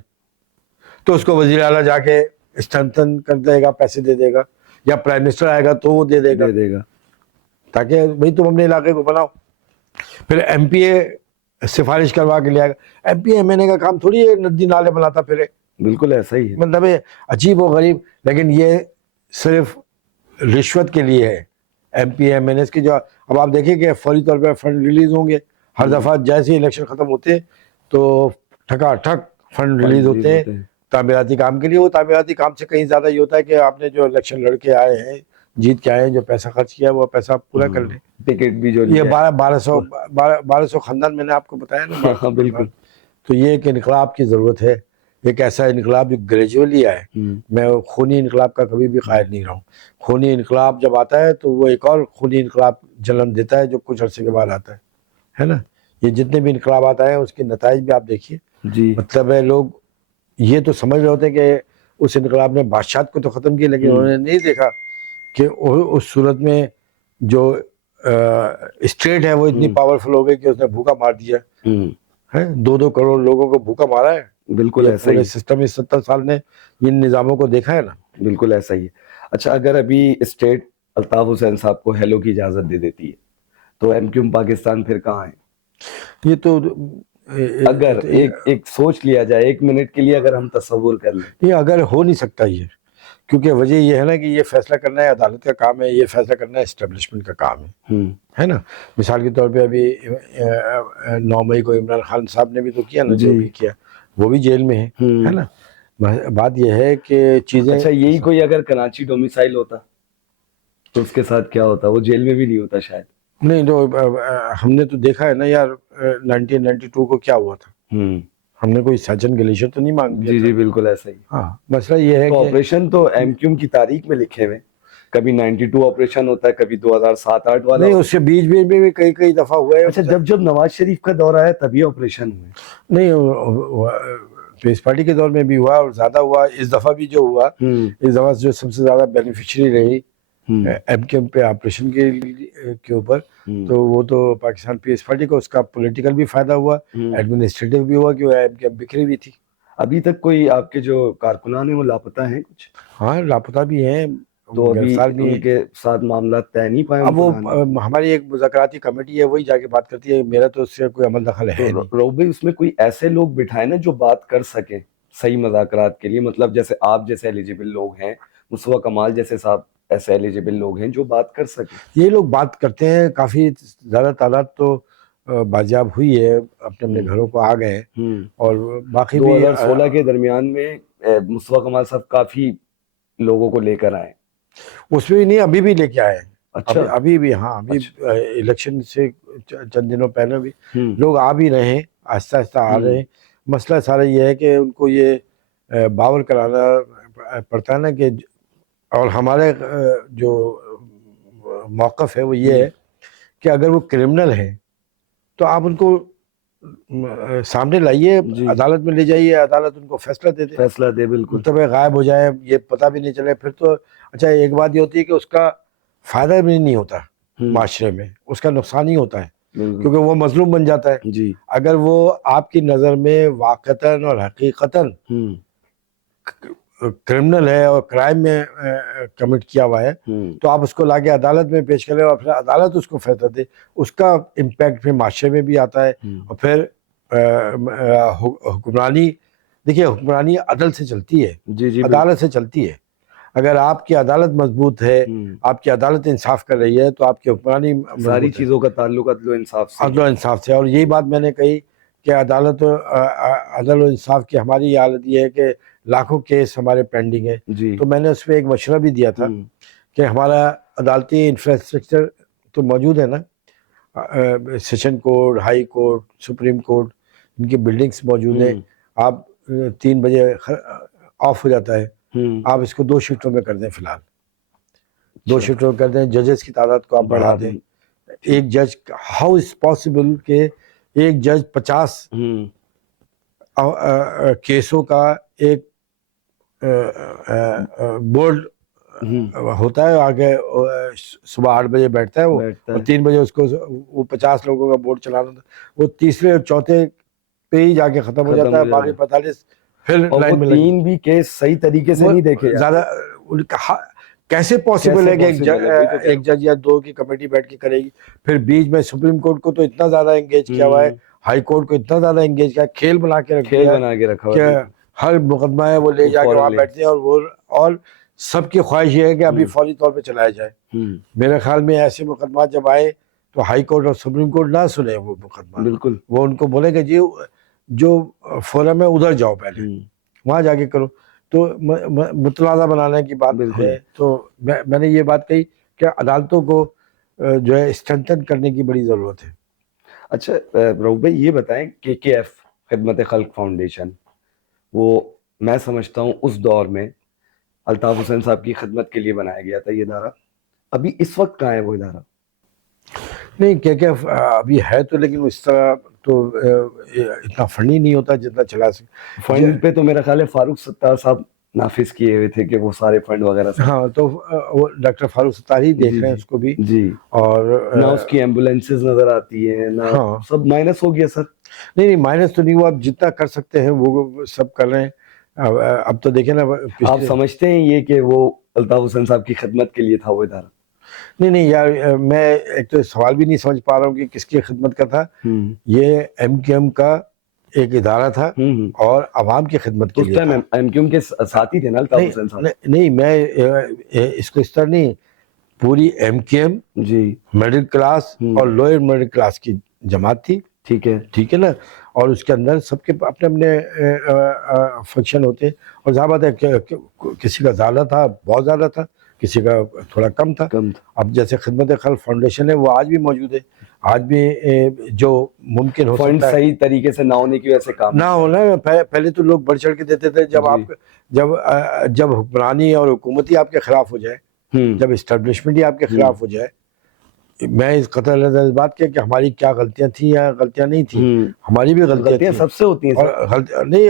تو اس کو وزیر اعلیٰ جا کے اسٹرینتھن کر دے گا، پیسے دے دے گا، یا پرائم منسٹر آئے گا تو وہ دے دے گا، تاکہ بھائی تم اپنے علاقے کو بناؤ. پھر MPA سفارش کروا کے لے آئے گا. MPA MNA کا کام تھوڑی ہے ندی نالے بناتا پھرے، بالکل ایسا ہی ہے. مطلب عجیب و غریب. لیکن یہ صرف رشوت کے لیے ہے. MPA MNA کی جو اب آپ دیکھیں کہ فوری طور پہ فنڈ ریلیز ہوں گے ہر دفعہ، جیسے الیکشن ختم ہوتے تو ٹھکا ٹھک فنڈ ریلیز ہوتے ہیں تعمیراتی کام کے لیے. وہ تعمیراتی کام سے کہیں زیادہ یہ ہوتا ہے کہ آپ نے جو الیکشن لڑ کے آئے ہیں، جیت کے آئے ہیں، جو پیسہ خرچ کیا وہ پیسہ پورا کر لیں. ٹکٹ بھی جو یہ 1200 خاندان میں نے آپ کو بتایا نا. بالکل. تو یہ ایک انقلاب کی ضرورت ہے، ایک ایسا انقلاب جو گریجولی آئے. میں خونی انقلاب کا کبھی بھی قائل نہیں رہا ہوں. خونی انقلاب جب آتا ہے تو وہ ایک اور خونی انقلاب جنم دیتا ہے جو کچھ عرصے کے بعد آتا ہے نا. یہ جتنے بھی انقلابات آئے ہیں اس کے نتائج بھی آپ دیکھیے. مطلب ہے لوگ یہ تو سمجھ رہے ہوتے ہیں کہ اس انقلاب نے بادشاہت کو تو ختم کیا، لیکن انہوں نے نہیں دیکھا کہ اس صورت میں جو اسٹیٹ ہے وہ اتنی پاورفل ہو گئی کہ اس نے بھوکا مار دیا ہے. 2 کروڑ لوگوں کو بھوکا مارا ہے. بالکل ایسا ہی سسٹم 70 سال نے ان نظاموں کو دیکھا ہے نا. بالکل ایسا ہی ہے. اچھا اگر ابھی اسٹیٹ الطاف حسین صاحب کو ہیلو کی اجازت دے دیتی ہے تو MQM پاکستان پھر کہاں ہے؟ یہ تو اگر ایک سوچ لیا جائے 1 منٹ کے لیے، اگر ہم تصور کر لیں، یہ اگر ہو نہیں سکتا یہ، کیونکہ وجہ یہ ہے نا کہ یہ فیصلہ کرنا ہے عدالت کا کام ہے، یہ فیصلہ کرنا ہے اسٹیبلشمنٹ کا کام ہے نا. مثال کے طور پہ ابھی 9 مئی کو عمران خان صاحب نے بھی تو کیا نا، جو بھی کیا وہ بھی جیل میں ہے نا. بات یہ ہے کہ چیزیں، اچھا یہی کوئی اگر کراچی ڈومیسائل ہوتا تو اس کے ساتھ کیا ہوتا؟ وہ جیل میں بھی نہیں ہوتا شاید. نہیں تو ہم نے تو دیکھا ہے نا یار 1992 کو کیا ہوا تھا، ہم نے کوئی سچن گلیشر تو نہیں مانگ لیا. جی بالکل ایسا ہی. ہاں مسئلہ یہ ہے کہ آپریشن تو ایم کیو ایم کی تاریخ میں لکھے ہوئے، کبھی 92 آپریشن ہوتا ہے، کبھی 2007-8 والا. نہیں، اس کے بیچ میں بھی کئی دفعہ ہوا ہے. اچھا جب نواز شریف کا دور آیا تبھی آپریشن ہوئے؟ نہیں، پیس پارٹی کے دور میں بھی ہوا اور زیادہ ہوا. اس دفعہ بھی جو ہوا، اس دفعہ جو سب سے زیادہ بینیفیشری رہی ایم کیو ایم پہ آپریشن کے اوپر، تو وہ تو پاکستان پیس پارٹی کو اس کا پولیٹیکل بھی فائدہ ہوا، ایڈمنسٹریٹو بھی ہوا، کہ وہ ایم کیو ایم بکھری بھی تھی. ابھی تک کوئی آپ کے جو کارکنان ہیں وہ لاپتہ ہیں کچھ؟ ہاں لاپتہ بھی ہیں، تو ابھی گرفتار بھی ان کے ساتھ معاملات طے نہیں پائے؟ اب وہ ہماری ایک مذاکراتی کمیٹی ہے، وہی جا کے بات کرتی ہے، میرا تو اس سے کوئی عمل دخل ہے نہیں. روب بھائی اس میں کوئی ایسے لوگ بٹھائے نا جو بات کر سکیں صحیح مذاکرات کے لیے، مطلب جیسے آپ جیسے ایلیجیبل لوگ ہیں، مصطفیٰ کمال جیسے صاحب ایسے ایلیجیبل لوگ ہیں جو بات کر سکیں. یہ لوگ بات کرتے ہیں، کافی زیادہ تعداد تو بازیاب ہوئی ہے، اپنے گھروں کو آ گئے، اور باقی بھی 2016 کے درمیان میں مصطفیٰ کمال صاحب کافی لوگوں کو لے کر آئے. اس میں بھی نہیں، ابھی بھی لے کے آئے. اچھا ابھی بھی، ہاں ابھی الیکشن سے چند دنوں پہلے بھی لوگ آ بھی رہے ہیں، آہستہ آہستہ آ رہے ہیں. مسئلہ سارا یہ ہے کہ ان کو یہ باور کرانا پڑتا ہے نا کہ، اور ہمارے جو موقف ہے وہ یہ ہے کہ اگر وہ کرمنل ہے تو آپ ان کو سامنے لائیے، عدالت میں لے جائیے، عدالت ان کو فیصلہ دے. بالکل تب غائب ہو جائے، یہ پتہ بھی نہیں چلے پھر تو. اچھا ایک بات یہ ہوتی ہے کہ اس کا فائدہ بھی نہیں ہوتا معاشرے میں، اس کا نقصان ہی ہوتا ہے، کیونکہ وہ مظلوم بن جاتا ہے. اگر وہ آپ کی نظر میں واقعتاً اور حقیقتاً کرمنل ہے اور کرائم میں کمٹ کیا ہوا ہے، تو آپ اس کو لا کے عدالت میں پیش کریں اور پھر عدالت اس کو فیصلہ دے. اس کا امپیکٹ پھر معاشرے میں بھی آتا ہے. اور پھر حکمرانی، دیکھیے حکمرانی عدل سے چلتی ہے، عدالت سے چلتی ہے. اگر آپ کی عدالت مضبوط ہے، آپ کی عدالت انصاف کر رہی ہے، تو آپ کی حکمرانی ساری چیزوں کا تعلق عدل و انصاف سے. اور یہی بات میں نے کہی کہ عدالت عدل و انصاف کی ہماری حالت یہ ہے کہ لاکھوں کیس ہمارے پینڈنگ ہے. تو میں نے اس پہ ایک مشورہ بھی دیا تھا کہ ہمارا عدالتی انفراسٹرکچر تو موجود ہے نا، session court, high court, supreme court, ان کی بلڈنگز موجود ہیں. آپ 3 بجے آف ہو جاتا ہے، آپ اس کو 2 شفٹوں میں کر دیں. فی الحال 2 شفٹوں میں کر دیں. ججز کی تعداد کو آپ بڑھا دیں. ایک جج، ہاؤ از پاسبل کہ ایک جج 50 کیسوں کا ایک بورڈ ہوتا ہے، آگے صبح 8 بجے بیٹھتا ہے وہ، اور 3 بجے اس کو وہ 50 لوگوں کا بورڈ چلانا تھا، وہ تیسرے اور چوتھے پہ ہی جا کے ختم ہو جاتا ہے. باقی 45 پھر لائن میں 3 بھی کیس صحیح طریقے سے نہیں دیکھے زیادہ. کیسے پاسبل ہے کہ ایک جج یا 2 کی کمیٹی بیٹھ کے کرے گی؟ پھر بیچ میں سپریم کورٹ کو تو اتنا زیادہ انگیج کیا ہوا ہے، ہائی کورٹ کو اتنا زیادہ انگیج کیا، کھیل بنا کے رکھا کہ ہر مقدمہ ہے وہ لے جا کے وہاں بیٹھتے ہیں، اور سب کی خواہش یہ ہے کہ ابھی فوری طور پہ چلایا جائے. میرے خیال میں ایسے مقدمات جب آئے تو ہائی کورٹ اور سپریم کورٹ نہ سنے وہ مقدمہ. بالکل وہ ان کو بولے کہ جی جو فورم ہے ادھر جاؤ، پہلے وہاں جا کے کرو. تو متنازع بنانے کی بات ہے. تو میں نے یہ بات کہی کہ عدالتوں کو جو ہے اسٹرینتھن کرنے کی بڑی ضرورت ہے. اچھا روب بھائی یہ بتائیں، KKF خدمت خلق فاؤنڈیشن، وہ میں سمجھتا ہوں اس دور میں الطاف حسین صاحب کی خدمت کے لیے بنایا گیا تھا یہ ادارہ. ابھی اس وقت کہاں ہے وہ ادارہ؟ نہیں KKF ابھی ہے تو، لیکن اس طرح تو اتنا فنڈ ہی نہیں ہوتا جتنا چلا سکے. فنڈ پہ تو میرا خیال ہے فاروق ستار صاحب نافذ کیے ہوئے تھے کہ وہ سارے فنڈ وغیرہ. ہاں تو وہ ڈاکٹر فاروق ستار ہی دیکھ رہے ہیں اس کو بھی. اور نہ اس کی ایمبولینسز نظر آتی ہیں، نہ سب مائنس ہو گیا. سر نہیں مائنس تو نہیں ہوا، آپ جتنا کر سکتے ہیں وہ سب کر رہے ہیں. اب تو دیکھیں نا، آپ سمجھتے ہیں یہ کہ وہ الطاف حسین صاحب کی خدمت کے لیے تھا وہ ادارہ؟ نہیں یار، میں ایک تو سوال بھی نہیں سمجھ پا رہا ہوں کہ کس کی خدمت کا تھا. یہ MKM کا ایک ادارہ تھا اور عوام کی خدمت کے اس لیے ٹائم تھا. ایم کیو ایم کے ساتھی تھے نا الطاف حسین صاحب. نہیں میں اس کو اس طرح نہیں, پوری M Q M ji middle class اور لوئر مڈل کلاس کی جماعت تھی. ٹھیک ہے. ٹھیک ہے نا, اور اس کے اندر سب کے اپنے اپنے فنکشن ہوتے, اور ظاہر بات ہے کہ کسی کا زیادہ تھا, بہت زیادہ تھا, کسی کا تھوڑا کم تھا. اب جیسے خدمت خلق فاؤنڈیشن ہے وہ آج بھی موجود ہے, آج بھی جو ممکن ہو فنڈ سکتا ہے صحیح طریقے سے نہ ہونے کی وجہ سے کام نہ ہونا. پہلے تو لوگ بڑھ چڑھ کے دیتے تھے, جب آپ جب حکمرانی اور حکومت ہی آپ کے خلاف ہو جائے, جب اسٹیبلشمنٹ ہی آپ کے خلاف ہو جائے. میں اس قطع نظر اس بات کہ ہماری کیا غلطیاں تھیں یا غلطیاں نہیں تھیں, ہماری بھی غلطیاں تھیں, سب سے ہوتی ہیں نہیں,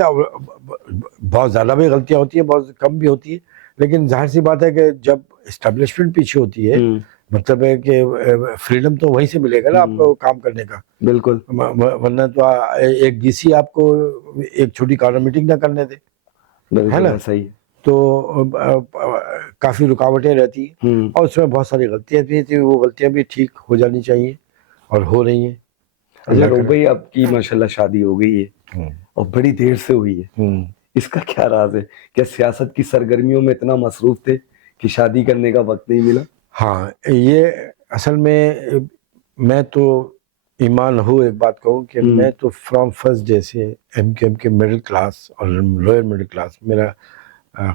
بہت زیادہ بھی غلطیاں ہوتی ہیں, بہت کم بھی ہوتی ہیں, لیکن ظاہر سی بات ہے کہ جب اسٹیبلشمنٹ پیچھے ہوتی ہے, مطلب ہے کہ فریڈم تو وہیں سے ملے گا نا آپ کو کام کرنے کا. بالکل, ورنہ تو ایک ڈی سی آپ کو ایک چھوٹی کارنر میٹنگ نہ کرنے دے, ہے نا. صحیح. تو کافی رکاوٹیں رہتی ہیں, اور اس میں بہت ساری غلطیاں بھی تھیں, وہ غلطیاں بھی ٹھیک ہو جانی چاہیے اور ہو رہی ہیں. روب بھائی آپ کی ماشاءاللہ شادی ہو گئی ہے اور بڑی دیر سے ہوئی ہے, اس کا کیا راز ہے؟ کیا سیاست کی سرگرمیوں میں اتنا مصروف تھے کہ شادی کرنے کا وقت نہیں ملا؟ ہاں, یہ اصل میں تو ایمان ہو ایک بات کہوں کہ میں تو فرام فرسٹ ڈے سے ایم کیو ایم کے مڈل کلاس اور لوئر مڈل کلاس, میرا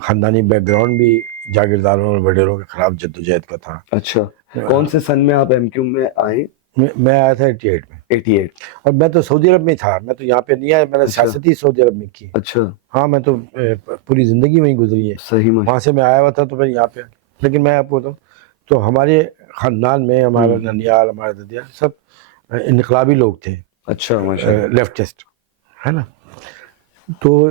خاندانی بیک گراؤنڈ بھی جاگیرداروں اور وڈیروں کے خلاف جدوجہد کا تھا. اچھا, کون سے سن میں آپ ایم کیو میں آئے؟ میں آیا تھا 88 میں. 88. اور میں تو سعودی عرب میں تھا, میں تو یہاں پہ نہیں آیا, میں نے سیاست ہی سعودی عرب میں کی. اچھا. ہاں, میں تو پوری زندگی وہیں گزری ہے. صحیح. وہاں سے میں آیا ہوا تھا تو میں یہاں پہ, لیکن میں آپ کو بتاؤں تو ہمارے خاندان میں ہمارا ننیال, ہمارا ددیا سب انقلابی لوگ تھے. اچھا, لیفٹسٹ, ہے نا. تو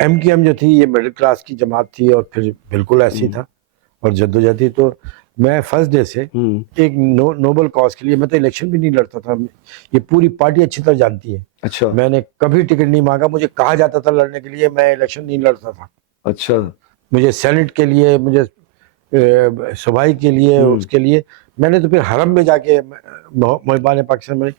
ایم کیو ایم جو تھی یہ مڈل کلاس کی جماعت تھی, اور پھر بالکل ایسی تھا اور جدوجہد تھی. تو میں فرسٹ ڈے سے ایک نوبل کاز کے لیے, میں تو الیکشن بھی نہیں لڑتا تھا, یہ پوری پارٹی اچھی طرح جانتی ہے. اچھا. میں نے کبھی ٹکٹ نہیں مانگا, مجھے کہا جاتا تھا لڑنے کے لیے, میں الیکشن نہیں لڑتا تھا. اچھا. مجھے سینٹ کے لیے, مجھے صوبائی کے لیے, اس کے لیے میں نے تو پھر حرم میں جا کے محبان پاکستان میں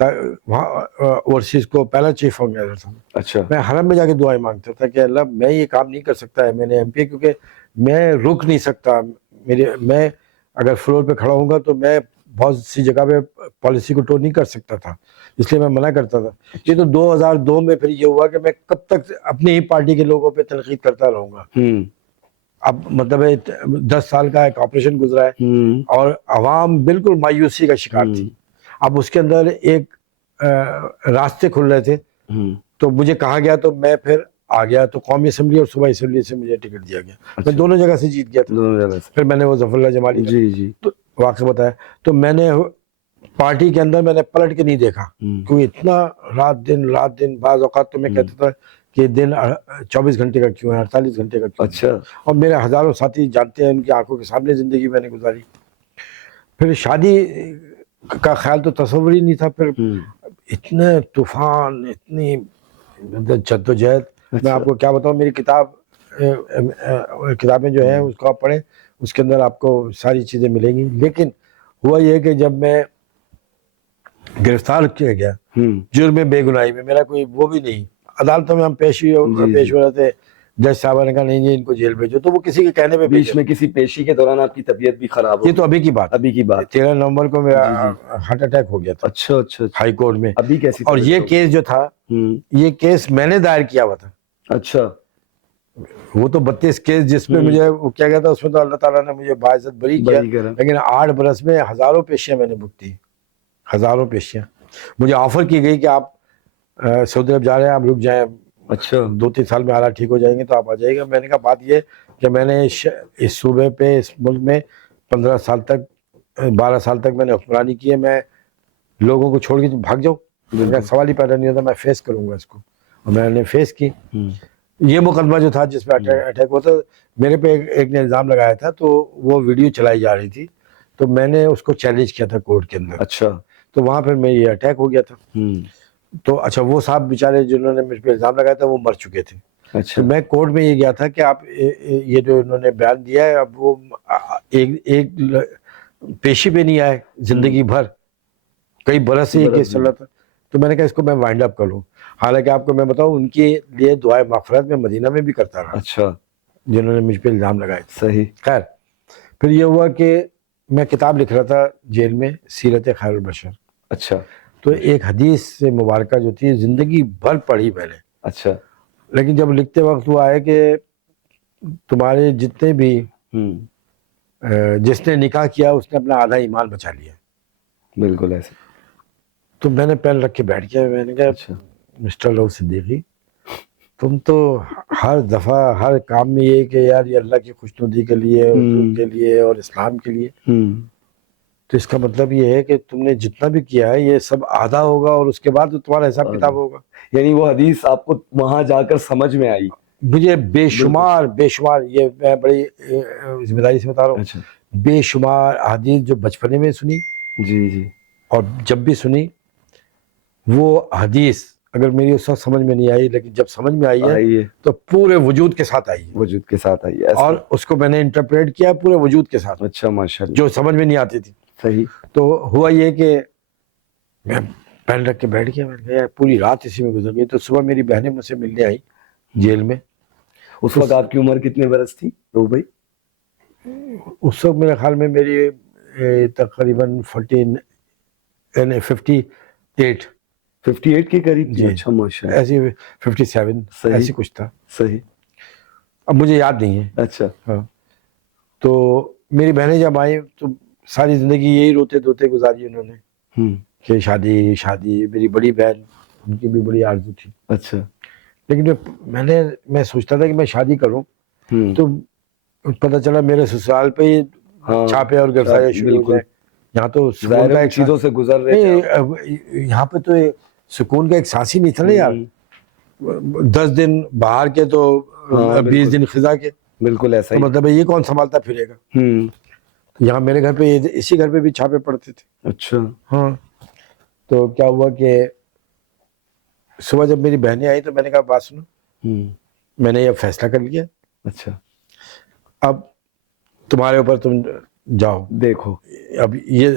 وہاں اوورسیز کو پہلا چیف آرگنائزر تھا. اچھا. میں حرم میں جا کے دعائیں مانگتا تھا کہ اللہ میں یہ کام نہیں کر سکتا ہے, میں نے ایم پی, کیونکہ میں رک نہیں سکتا, میں اگر فلور پہ کھڑا ہوں گا تو میں بہت سی جگہ پہ پالیسی کو ٹو نہیں کر سکتا تھا, اس لیے میں منع کرتا تھا. یہ تو 2002 میں پھر یہ ہوا کہ میں کب تک اپنی ہی پارٹی کے لوگوں پہ تنقید کرتا رہوں گا. اب مطلب 10 سال کا ایک آپریشن گزرا ہے اور عوام بالکل مایوسی کا شکار تھی. اب اس کے اندر ایک راستے کھل رہے تھے, تو مجھے کہا گیا تو میں پھر آ گیا. تو قومی اسمبلی اور صوبائی اسمبلی سے مجھے ٹکٹ دیا گیا. میں دونوں جگہ سے جیت گیا تھا. پھر میں نے وہ ظفر اللہ جمالی تو واقعہ بتایا, تو میں نے پارٹی کے اندر میں نے پلٹ کے نہیں دیکھا, کیونکہ اتنا رات دن بعض اوقات تو میں کہتا تھا کہ دن 24 گھنٹے کا کیوں ہے, 48 گھنٹے کا کیوں. اچھا. اور میرے ہزاروں ساتھی جانتے ہیں, ان کی آنکھوں کے سامنے زندگی میں نے گزاری. پھر شادی کا خیال تو تصور ہی نہیں تھا. پھر اتنے طوفان, اتنی جدوجہد, میں آپ کو کیا بتاؤں. میری کتابیں جو ہیں اس کو آپ پڑھیں, اس کے اندر آپ کو ساری چیزیں ملیں گی. لیکن ہوا یہ کہ جب میں گرفتار کیا گیا جرم بے گناہی میں, میرا کوئی وہ بھی نہیں, عدالتوں میں ہم پیش ہو رہے تھے, جج صاحبہ نے کہا نہیں جی ان کو جیل بھیجو, تو وہ کسی کے کہنے پہ بیچ میں کسی پیشی کے دوران آپ کی طبیعت بھی خراب ہو. یہ تو ابھی کی بات, 13 نومبر کو میرا ہارٹ اٹیک ہو گیا تھا. اچھا. ہائی کورٹ میں. ابھی کیسی؟ اور یہ کیس جو تھا, یہ کیس میں نے دائر کیا ہوا تھا. اچھا. وہ تو 32 کیس جس میں مجھے وہ کیا گیا تھا, اس میں تو اللہ تعالیٰ نے مجھے باعزت بری کیا, لیکن 8 برس میں ہزاروں پیشیاں میں نے بک دی, ہزاروں پیشیاں. مجھے آفر کی گئی کہ آپ سعودی عرب جا رہے ہیں, آپ رک جائیں, اچھا 2-3 سال میں حالات ٹھیک ہو جائیں گے تو آپ آ جائے گا. میں نے کہا بات یہ کہ میں نے اس صوبے پہ, اس ملک میں 15 سال تک 12 سال تک میں نے حکمرانی کی ہے, میں لوگوں کو چھوڑ کے بھاگ جاؤں, میرا سوال ہی پیدا نہیں ہوتا, میں فیس کروں گا اس کو. اور میں نے فیس کی. یہ مقدمہ جو تھا جس میں اٹیک ہوا تھا, میرے پہ ایک نے الزام لگایا تھا, تو وہ ویڈیو چلائی جا رہی تھی, تو میں نے اس کو چیلنج کیا تھا کورٹ کے اندر. اچھا. تو وہاں پھر میں یہ اٹیک ہو گیا تھا. تو اچھا وہ صاحب بیچارے جنہوں نے مجھ پہ الزام لگایا تھا وہ مر چکے تھے. اچھا. تو میں کورٹ میں یہ گیا تھا کہ آپ یہ جو انہوں نے بیان دیا ہے, اب وہ ایک پیشی پہ نہیں آئے زندگی بھر, کئی برس سے یہ کیس چل رہا تھا. تو میں نے کہا اس کو میں وائنڈ اپ کر لوں. حالانکہ آپ کو میں بتاؤں ان کے لیے دعائے مغفرت میں مدینہ میں بھی کرتا رہا, اچھا جنہوں نے مجھ پہ الزام لگائے تھے. صحیح. خیر پھر یہ ہوا کہ میں کتاب لکھ رہا تھا جیل میں, سیرت خیر البشر. اچھا تو ایک حدیث سے مبارکہ جو تھی زندگی بھر پڑھی میں نے, اچھا لیکن جب لکھتے وقت وہ آئے کہ تمہارے جتنے بھی جس نے نکاح کیا اس نے اپنا آدھا ایمان بچا لیا. بالکل ایسے. تو میں نے پین رکھ کے بیٹھ گیا, میں نے کہا اچھا مسٹر رؤف صدیقی تم تو ہر دفعہ ہر کام میں یہ کہ یار یہ اللہ کی خوشنودی کے لیے, حضور کے لیے اور اسلام کے لیے, تو اس کا مطلب یہ ہے کہ تم نے جتنا بھی کیا ہے یہ سب آدھا ہوگا اور اس کے بعد تمہارا حساب کتاب ہوگا. یعنی وہ حدیث آپ کو وہاں جا کر سمجھ میں آئی؟ مجھے بے شمار یہ میں بڑی ذمہ داری سے بتا رہا ہوں, اچھا بے شمار حدیث جو بچپنے میں سنی جی جی, اور جب بھی سنی وہ حدیث اگر میری اس وقت سمجھ میں نہیں آئی, لیکن جب سمجھ میں آئی ہے تو پورے وجود کے ساتھ آئی ہے, وجود کے ساتھ آئی ہے, اور اس کو میں نے انٹرپریٹ کیا پورے وجود کے ساتھ. اچھا ماشاءاللہ, جو سمجھ میں نہیں آتی تھی. صحیح. تو ہوا یہ کہ میں پین رکھ کے بیٹھ گیا, میں نے کہا یار پوری رات اسی میں گزر گئی. تو صبح میری بہنیں مجھ سے ملنے آئی جیل میں. اس وقت آپ کی عمر کتنے برس تھی رؤف بھائی؟ اس وقت میرے خیال میں میری تقریباً 58 کے قریب تھی. جی. اچھا ماشاءاللہ, ایسی 57 ایسی کچھ تھا, صحیح. اب مجھے یاد نہیں ہے. اچھا ہاں تو میری بہنیں جب آئیں تو ساری زندگی یہی روتے دھوتے گزاری انہوں نے کہ شادی شادی. میری بڑی بہن ان کی بھی بڑی آرزو تھی. اچھا. لیکن میں سوچتا تھا کہ میں شادی کروں تو پتہ چلا میرے سسرال پہ ہی چھاپے اور گرفتاریاں شروع ہو جائیں. یہاں تو سکون کا ایک چیزوں سے گزر رہے ہیں, یہاں پہ تو سکون کا ایک سانس ہی نہیں تھا نا یار. 10 دن باہر کے تو 20 دن خزاں کے. بالکل ایسا ہی. مطلب یہ کون سنبھالتا پھرے گا. یہاں میرے گھر پہ اسی گھر پہ بھی چھاپے پڑتے تھے. اچھا. ہاں تو کیا ہوا کہ صبح جب میری بہنیں آئی تو میں نے کہا بات سنو, میں نے یہ فیصلہ کر لیا. اچھا. اب تمہارے اوپر, تم جاؤ دیکھو. اب یہ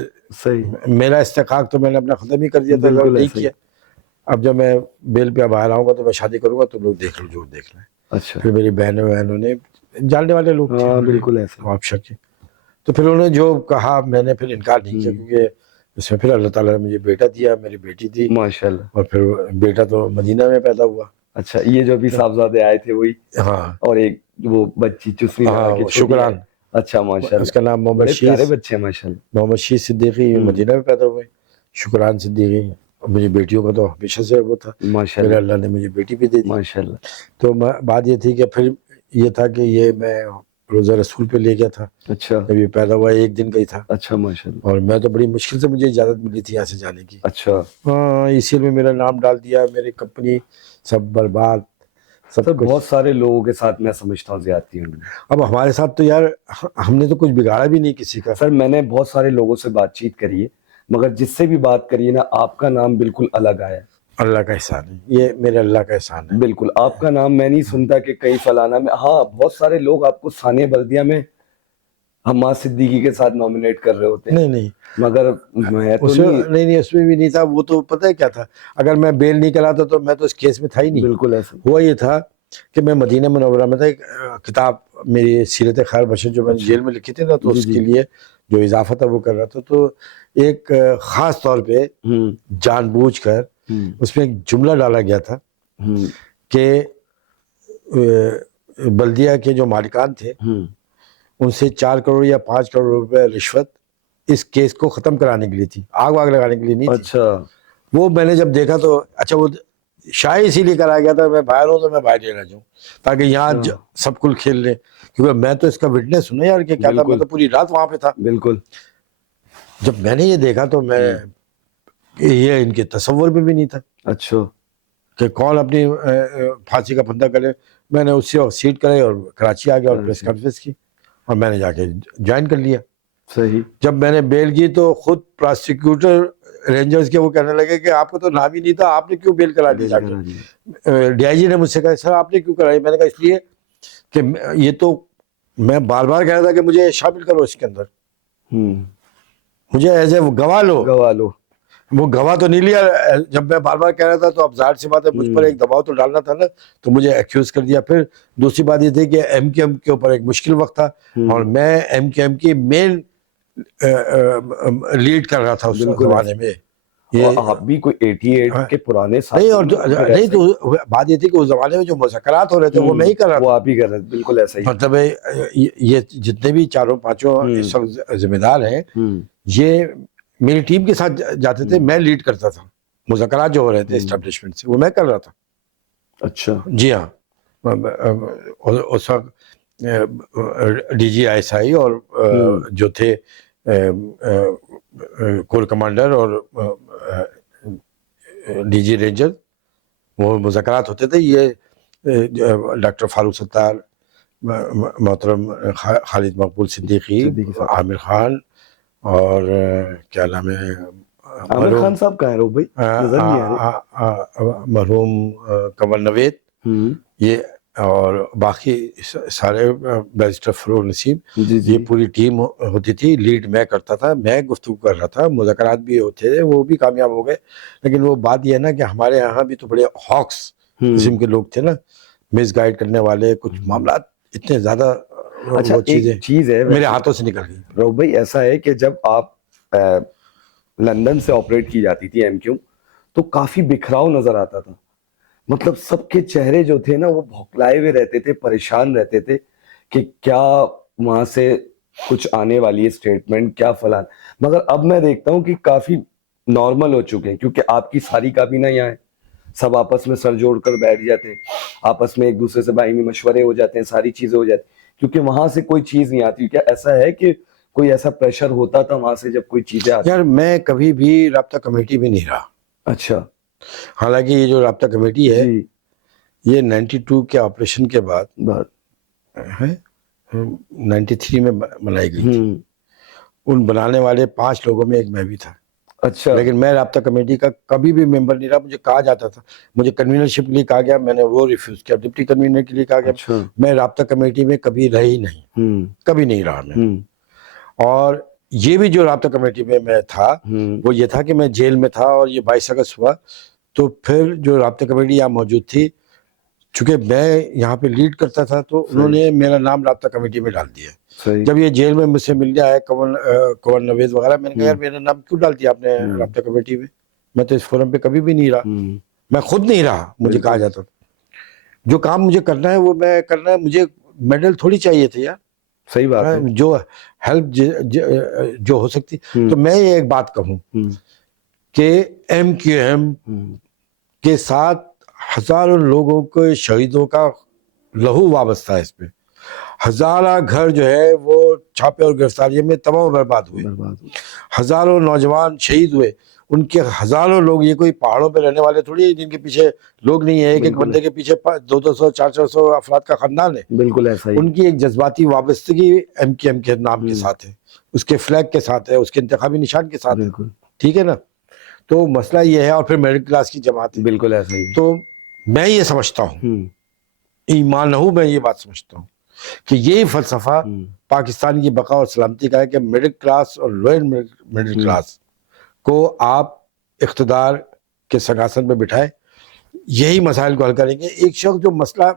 صحیح, میرا استحقاق تو میں نے اپنا ختم ہی کر دیا تھا, نہیں کیا. اب جب میں بیل پہ باہر آؤں گا تو میں شادی کروں گا, تو لوگ دیکھ لو جو دیکھنا ہے. اچھا. پھر میری بہنوں نے جاننے والے لوگ تھے, بالکل ایسا. آپ شک, تو پھر انہوں نے جو کہا میں نے پھر انکار نہیں کیا, کیونکہ اس میں پھر اللہ تعالیٰ نے مجھے بیٹا دیا, میری بیٹی تھی ماشاءاللہ, اور پھر بیٹا تو مدینہ میں پیدا ہوا. اچھا, یہ جو بھی صاحبزادے آئے تھے وہی؟ ہاں. اور ایک وہ بچی چسنی لگا کے, شکران. اچھا ماشاءاللہ, اس کا نام محمد پیارے بچے ہیں ماشاءاللہ. محمد شیخ صدیقی مدینہ میں پیدا ہوئے, شکران صدیقی. اور مجھے بیٹیوں کا تو ہمیشہ سے وہ تھا, ماشاءاللہ, اللہ نے مجھے بیٹی بھی دے دی ماشاءاللہ. تو بات یہ تھی کہ پھر یہ تھا کہ یہ میں روزہ رسول پہ لے گیا تھا. اچھا. جب یہ پیدا ہوا 1 دن کا ہی تھا. اچھا ماشاءاللہ. اور میں تو بڑی مشکل سے مجھے اجازت ملی تھی یہاں سے جانے کی. اچھا. ہاں اسی میں میرا نام ڈال دیا, میری کمپنی سب برباد. سر بہت سارے لوگوں کے ساتھ میں سمجھتا ہوں زیادتی ہوئی. اب ہمارے ساتھ تو یار ہم نے تو کچھ بگاڑا بھی نہیں کسی کا. سر میں نے بہت سارے لوگوں سے بات چیت کری ہے, مگر جس سے بھی بات کری ہے نا, آپ کا نام بالکل الگ آیا. اللہ کا احسان ہے, یہ میرے اللہ کا احسان ہے. بالکل آپ کا نام میں نہیں سنتا کہ کئی فلانا میں. ہاں بہت سارے لوگ آپ کو ثانیہ بلدیہ میں حماد صدیقی کے ساتھ نامینیٹ کر رہے ہوتے ہیں. نہیں مگر میں تو نہیں اس میں بھی نہیں تھا. وہ تو پتہ ہے کیا تھا, اگر میں بیل نہیں کراتا تو میں تو اس کیس میں تھا ہی نہیں. بالکل ایسا ہوا یہ تھا کہ میں مدینہ منورہ میں تھا, ایک کتاب میری سیرت خیر بشر جو میں نے جیل میں لکھی تھی نا, تو اس کے لیے جو اضافہ تھا وہ کر رہا تھا. تو ایک خاص طور پہ جان بوجھ کر اس میں ایک جملہ ڈالا گیا تھا کہ بلدیہ کے جو مالکان تھے ان سے 4 کروڑ یا 5 کروڑ روپے رشوت اس کیس کو ختم کرانے کے لیے تھی, آگ واگ لگانے کے لیے نہیں تھی. اچھا. وہ میں نے جب دیکھا تو اچھا, وہ شاید اسی لیے کرایا گیا تھا میں باہر ہوں تو میں باہر لینا چاہوں تاکہ یہاں سب کل کھیل لیں, کیونکہ میں تو اس کا وٹنس ہوں نا یار کہ کیا تھا, میں تو پوری رات وہاں پہ تھا. بالکل. جب میں نے یہ دیکھا تو میں یہ ان کے تصور میں بھی نہیں تھا. اچھا. کہ کون اپنی پھانسی کا پھندا کرے. میں نے اسی وقت سیٹ کرائی اور کراچی آ گیا اور پریس کانفرنس کی, اور میں نے جا کے جوائن کر لیا. صحیح. جب میں نے بیل کی تو خود پراسیکیوٹر رینجرز کے وہ کہنے لگے کہ آپ کو تو نام ہی نہیں تھا, آپ نے کیوں بیل کرا دی جا کے. ڈی آئی جی نے مجھ سے کہا سر آپ نے کیوں کرائی. میں نے کہا اس لیے کہ یہ تو میں بار بار کہہ رہا تھا کہ مجھے شامل کرو اس کے اندر, مجھے ایز اے گواہ لو. وہ گواہ تو نہیں لیا. جب میں بار بار کہہ رہا تھا تو اب ظاہر سی بات ہے مجھ پر ایک دباؤ تو ڈالنا تھا نا, تو مجھے ایکیوز کر دیا. پھر دوسری بات یہ تھی کہ ایم کیو ایم کے اوپر ایک مشکل وقت تھا, اور میں ایم کیو ایم کی مین لیڈ کر رہا تھا اس زمانے میں. یہ آپ بھی کوئی 88 کے پرانے ساتھ نہیں, اور نہیں تو بات یہ تھی کہ اس زمانے میں جو مذاکرات ہو رہے تھے وہ میں ہی کر رہا تھا. وہ آپ ہی کر رہے تھے, بالکل ایسا ہی. مطلب یہ جتنے بھی چاروں پانچوں اس وقت ذمہ دار ہیں یہ میری ٹیم کے ساتھ جاتے تھے, میں لیڈ کرتا تھا. مذاکرات جو ہو رہے تھے اسٹیبلشمنٹ سے وہ میں کر رہا تھا. اچھا جی ہاں, اس وقت D G I S I اور جو تھے کور کمانڈر اور ڈی جی رینجر, وہ مذاکرات ہوتے تھے. یہ ڈاکٹر فاروق ستار, محترم خالد مقبول صدیقی, عامر خان, اور کیا نام ہے عامر خان صاحب کہاں ہیں رو بھائی, نظر نہیں آ رہے, مرحوم کنور نوید, یہ اور باقی سارے بیرسٹر فروغ نسیم, یہ پوری ٹیم ہوتی تھی. لیڈ میں کرتا تھا, میں گفتگو کر رہا تھا. مذاکرات بھی ہوتے تھے, وہ بھی کامیاب ہو گئے. لیکن وہ بات یہ ہے نا کہ ہمارے یہاں بھی تو بڑے ہاکس قسم کے لوگ تھے نا, مس گائیڈ کرنے والے. کچھ معاملات اتنے زیادہ اچھا ایک چیز ہے میرے ہاتھوں سے نکل گئی. رو بھائی ایسا ہے کہ جب آپ لندن سے آپریٹ کی جاتی تھی ایم کیو, تو کافی بکھراؤ نظر آتا تھا. مطلب سب کے چہرے جو تھے نا وہ بھوکلائے ہوئے رہتے تھے, پریشان رہتے تھے کہ کیا وہاں سے کچھ آنے والی ہے اسٹیٹمنٹ, کیا فلان. مگر اب میں دیکھتا ہوں کہ کافی نارمل ہو چکے ہیں, کیونکہ آپ کی ساری کابینہ یہاں ہے, سب آپس میں سر جوڑ کر بیٹھ جاتے ہیں, آپس میں ایک دوسرے سے باہمی مشورے ہو جاتے ہیں, ساری چیزیں ہو جاتی ہیں, کیونکہ وہاں سے کوئی چیز نہیں آتی. کیا ایسا ہے کہ کوئی ایسا پریشر ہوتا تھا وہاں سے جب کوئی چیزیں آتی؟ یار میں کبھی بھی رابطہ کمیٹی میں نہیں رہا. اچھا, حالانکہ یہ جو رابطہ کمیٹی ہے یہ 92 کے آپریشن کے بعد ہے 93 میں بنائی گئی تھی. ان بنانے والے 5 لوگوں میں ایک میں بھی تھا. اچھا, لیکن میں رابطہ کمیٹی کا کبھی بھی ممبر نہیں رہا. مجھے کہا جاتا تھا, مجھے کنوینرشپ کے لیے کہا گیا, میں نے وہ ریفیوز کیا. ڈپٹی کنوینر کے لیے کہا گیا, میں رابطہ کمیٹی میں کبھی رہی نہیں, کبھی نہیں رہا میں. اور یہ بھی جو رابطہ کمیٹی میں تھا وہ یہ تھا کہ میں جیل میں تھا, اور یہ 22 اگست ہوا تو پھر جو رابطہ کمیٹی یہاں موجود تھی, چونکہ میں یہاں پہ لیڈ کرتا تھا تو انہوں نے میرا نام رابطہ کمیٹی میں ڈال دیا. جب یہ جیل میں مجھ سے ملنے آئے کنور نوید وغیرہ, میں نے کہا یار میرا نام کیوں ڈال دیا آپ نے رابطہ کمیٹی میں, میں تو اس فورم پہ کبھی بھی نہیں رہا, میں خود نہیں رہا. مجھے کہا جاتا جو کام مجھے کرنا ہے وہ میں کرنا ہے. مجھے میڈل تھوڑی چاہیے تھے یار, صحیح بات ہے, جو ہیلپ جو ہو سکتی. تو میں یہ ایک بات کہوں کہ ایم کیو ایم کے ساتھ ہزاروں لوگوں کے شہیدوں کا لہو وابستہ ہے. اس پہ ہزارہ گھر جو ہے وہ چھاپے اور گرفتاریوں میں تباہ و برباد ہوئے, ہزاروں نوجوان شہید ہوئے. ان کے ہزاروں لوگ, یہ کوئی پہاڑوں پہ رہنے والے تھوڑی جن کے پیچھے لوگ نہیں ہیں, ایک بندے کے پیچھے 200 400 افراد کا خاندان ہے. بالکل ایسا ہی. ان کی ایک جذباتی وابستگی ایم کیو ایم کے نام کے ساتھ ہے, اس کے فلیگ کے ساتھ ہے, اس کے انتخابی نشان کے ساتھ ہے. ٹھیک ہے نا, تو مسئلہ یہ ہے. اور پھر میڈل کلاس کی جماعت ہے. بالکل ایسا ہی. تو میں یہ سمجھتا ہوں, ایمان ہوں, میں یہ بات سمجھتا ہوں کہ یہی فلسفہ پاکستان کی بقا اور سلامتی کا ہے کہ مڈل کلاس اور لوئر مڈل کلاس کو آپ اقتدار کے سنگھاسن پہ بٹھائے, یہی مسائل کو حل کریں گے. ایک شخص جو مسئلہ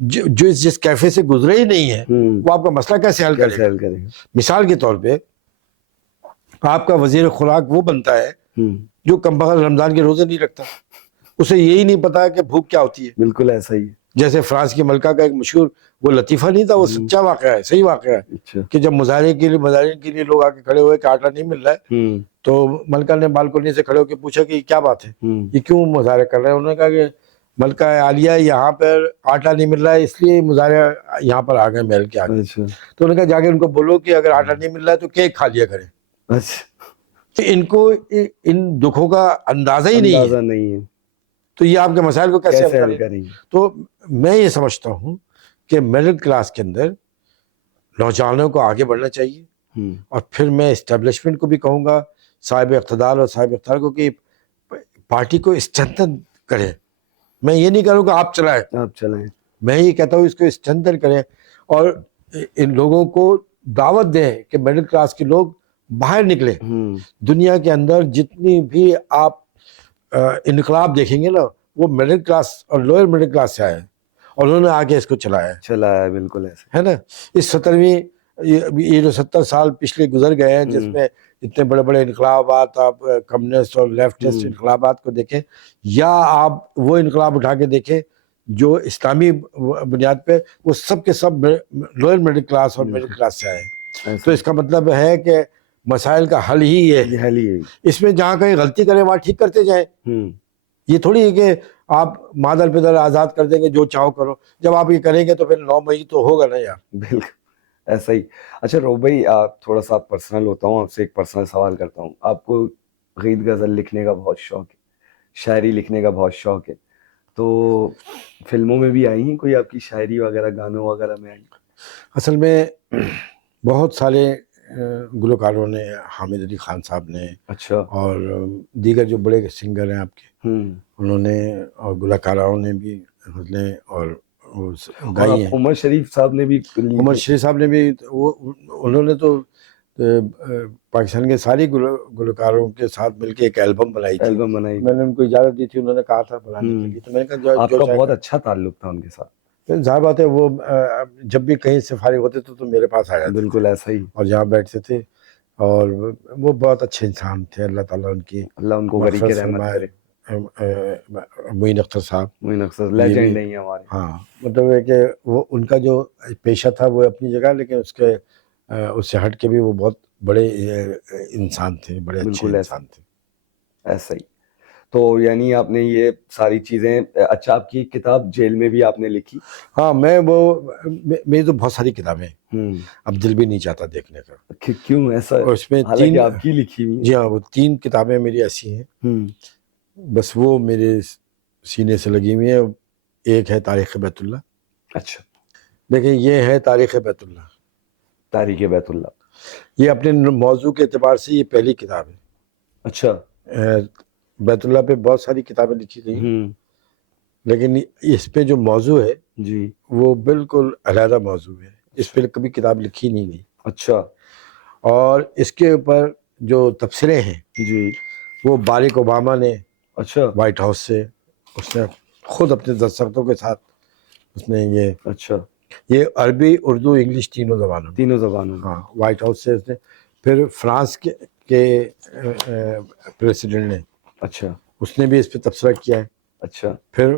جو جس کیفے سے گزرے ہی نہیں ہے وہ آپ کا مسئلہ کیسے حل کرے گا؟ مثال کے طور پہ آپ کا وزیر خوراک وہ بنتا ہے جو کم بخت رمضان کے روزے نہیں رکھتا, اسے یہی نہیں پتا کہ بھوک کیا ہوتی ہے. بالکل ایسا ہی. جیسے فرانس کی ملکہ کا ایک مشہور وہ لطیفہ نہیں تھا, وہ سچا واقعہ ہے, صحیح واقعہ ہے, کہ جب مظاہرے کے لیے لوگ آ کے کھڑے ہوئے کہ آٹا نہیں مل رہا ہے, تو ملکہ نے بالکنی سے کھڑے ہو کے پوچھا کہ کیا بات ہے, یہ کیوں مظاہرے کر رہے ہیں؟ انہوں نے کہا کہ ملکہ عالیہ یہاں پر آٹا نہیں مل رہا ہے اس لیے مظاہرے یہاں پر آ گئے محل کے آگے. تو انہوں نے کہا جا کے ان کو بولو کہ اگر آٹا نہیں مل رہا ہے تو کیک کھا لیا کریں. ان کو ان دکھوں کا اندازہ ہی نہیں ہے, تو یہ آپ کے مسائل کو کیسے حل کریں گے؟ تو میں یہ سمجھتا ہوں کہ میڈل کلاس کے اندر نوجوانوں کو آگے بڑھنا چاہیے. اور پھر میں اسٹیبلشمنٹ کو بھی کہوں گا, صاحب اقتدار اور صاحب اختیار کو, کہ پارٹی کو اسٹرینتھن کرے. میں یہ نہیں کروں کہ آپ چلائیں, میں یہ کہتا ہوں اس کو اسٹرینتھن کریں, اور ان لوگوں کو دعوت دیں کہ میڈل کلاس کے لوگ باہر نکلے. دنیا کے اندر جتنی بھی آپ انقلاب دیکھیں گے نا وہ مڈل کلاس اور لوئر مڈل کلاس سے آئے ہیں اور انہوں نے آگے اس کو چلایا ہے. بالکل ایسے ہے نا. اس 70ویں یہ جو 70 سال پچھلے گزر گئے ہیں جس میں اتنے بڑے بڑے انقلابات آپ کمیونسٹ اور لیفٹسٹ انقلابات کو دیکھیں یا آپ وہ انقلاب اٹھا کے دیکھیں جو اسلامی بنیاد پہ وہ سب کے سب لوئر مڈل کلاس اور مڈل کلاس سے آئے ہیں. تو اس کا مطلب ہے کہ مسائل کا حل ہی یہ ہے. اس میں جہاں کہیں غلطی کریں وہاں ٹھیک کرتے جائیں. یہ تھوڑی ہے کہ آپ مادر پدر آزاد کر دیں گے جو چاہو کرو. جب آپ یہ کریں گے تو پھر 9 مئی تو ہوگا نا یار. بالکل ایسا ہی. اچھا روب بھائی تھوڑا سا پرسنل ہوتا ہوں آپ سے ایک پرسنل سوال کرتا ہوں. آپ کو غیت غزل لکھنے کا بہت شوق ہے, شاعری لکھنے کا بہت شوق ہے, تو فلموں میں بھی آئی ہیں کوئی آپ کی شاعری وغیرہ, گانوں وغیرہ میں آئی؟ اصل میں بہت سارے گلوکاروں نے, حامد علی خان صاحب نے, اچھا, اور دیگر جو بڑے سنگر ہیں آپ کے انہوں نے, اور گلوکاراؤں نے بھی غزلیں اور گائی ہیں. عمر شریف صاحب نے بھی, عمر شریف صاحب نے بھی, وہ انہوں نے تو پاکستان کے ساری گلوکاروں کے ساتھ مل کے ایک البم بنائی تھی. میں نے ان کو اجازت دی تھی, انہوں نے کہا تھا بنانے کے لیے, تو میں نے کہا آپ کا بہت اچھا تعلق تھا ان کے ساتھ. ظاہر بات ہے وہ جب بھی کہیں سے فارغ ہوتے تھے تو میرے پاس آ جاتے. بالکل ایسا ہی. اور یہاں بیٹھتے تھے, اور وہ بہت اچھے انسان تھے. اللہ تعالیٰ ان کی, اللہ ان کو غریق رحمت کرے. معین اختر صاحب, معین اختر لیجنڈ ہیں ہمارے. ہاں, مطلب ہے کہ وہ ان کا جو پیشہ تھا وہ اپنی جگہ, لیکن اس سے ہٹ کے بھی وہ بہت بڑے انسان تھے, بڑے اچھے انسان تھے. ایسا ہی. تو یعنی آپ نے یہ ساری چیزیں, اچھا آپ کی کتاب جیل میں بھی آپ نے لکھی؟ ہاں, میری تو بہت ساری کتابیں ہیں, اب دل بھی نہیں چاہتا دیکھنے کا. کیوں ایسا؟ اور اس میں 3 آپ کی لکھی ہوئی. جی ہاں, وہ 3 کتابیں میری ایسی ہیں, بس وہ میرے سینے سے لگی ہوئی ہیں. ایک ہے تاریخ بیت اللہ. اچھا, دیکھیں یہ ہے تاریخ بیت اللہ. تاریخ بیت اللہ یہ اپنے موضوع کے اعتبار سے یہ پہلی کتاب ہے. اچھا, بیت اللہ پہ بہت ساری کتابیں لکھی گئی, لیکن اس پہ جو موضوع ہے جی وہ بالکل علیحدہ موضوع ہے. اس پہ کبھی کتاب لکھی نہیں گئی. اچھا, اور اس کے اوپر جو تبصرے ہیں جی وہ باراک اوباما نے, اچھا, وائٹ ہاؤس سے, اس نے خود اپنے دستخطوں کے ساتھ اس نے یہ, اچھا, یہ عربی, اردو, انگلش تینوں زبانوں میں. ہاں, وائٹ ہاؤس سے اس نے. پھر فرانس کے پریسیڈنٹ نے, اچھا, اس نے بھی اس پہ تبصرہ کیا ہے. اچھا, پھر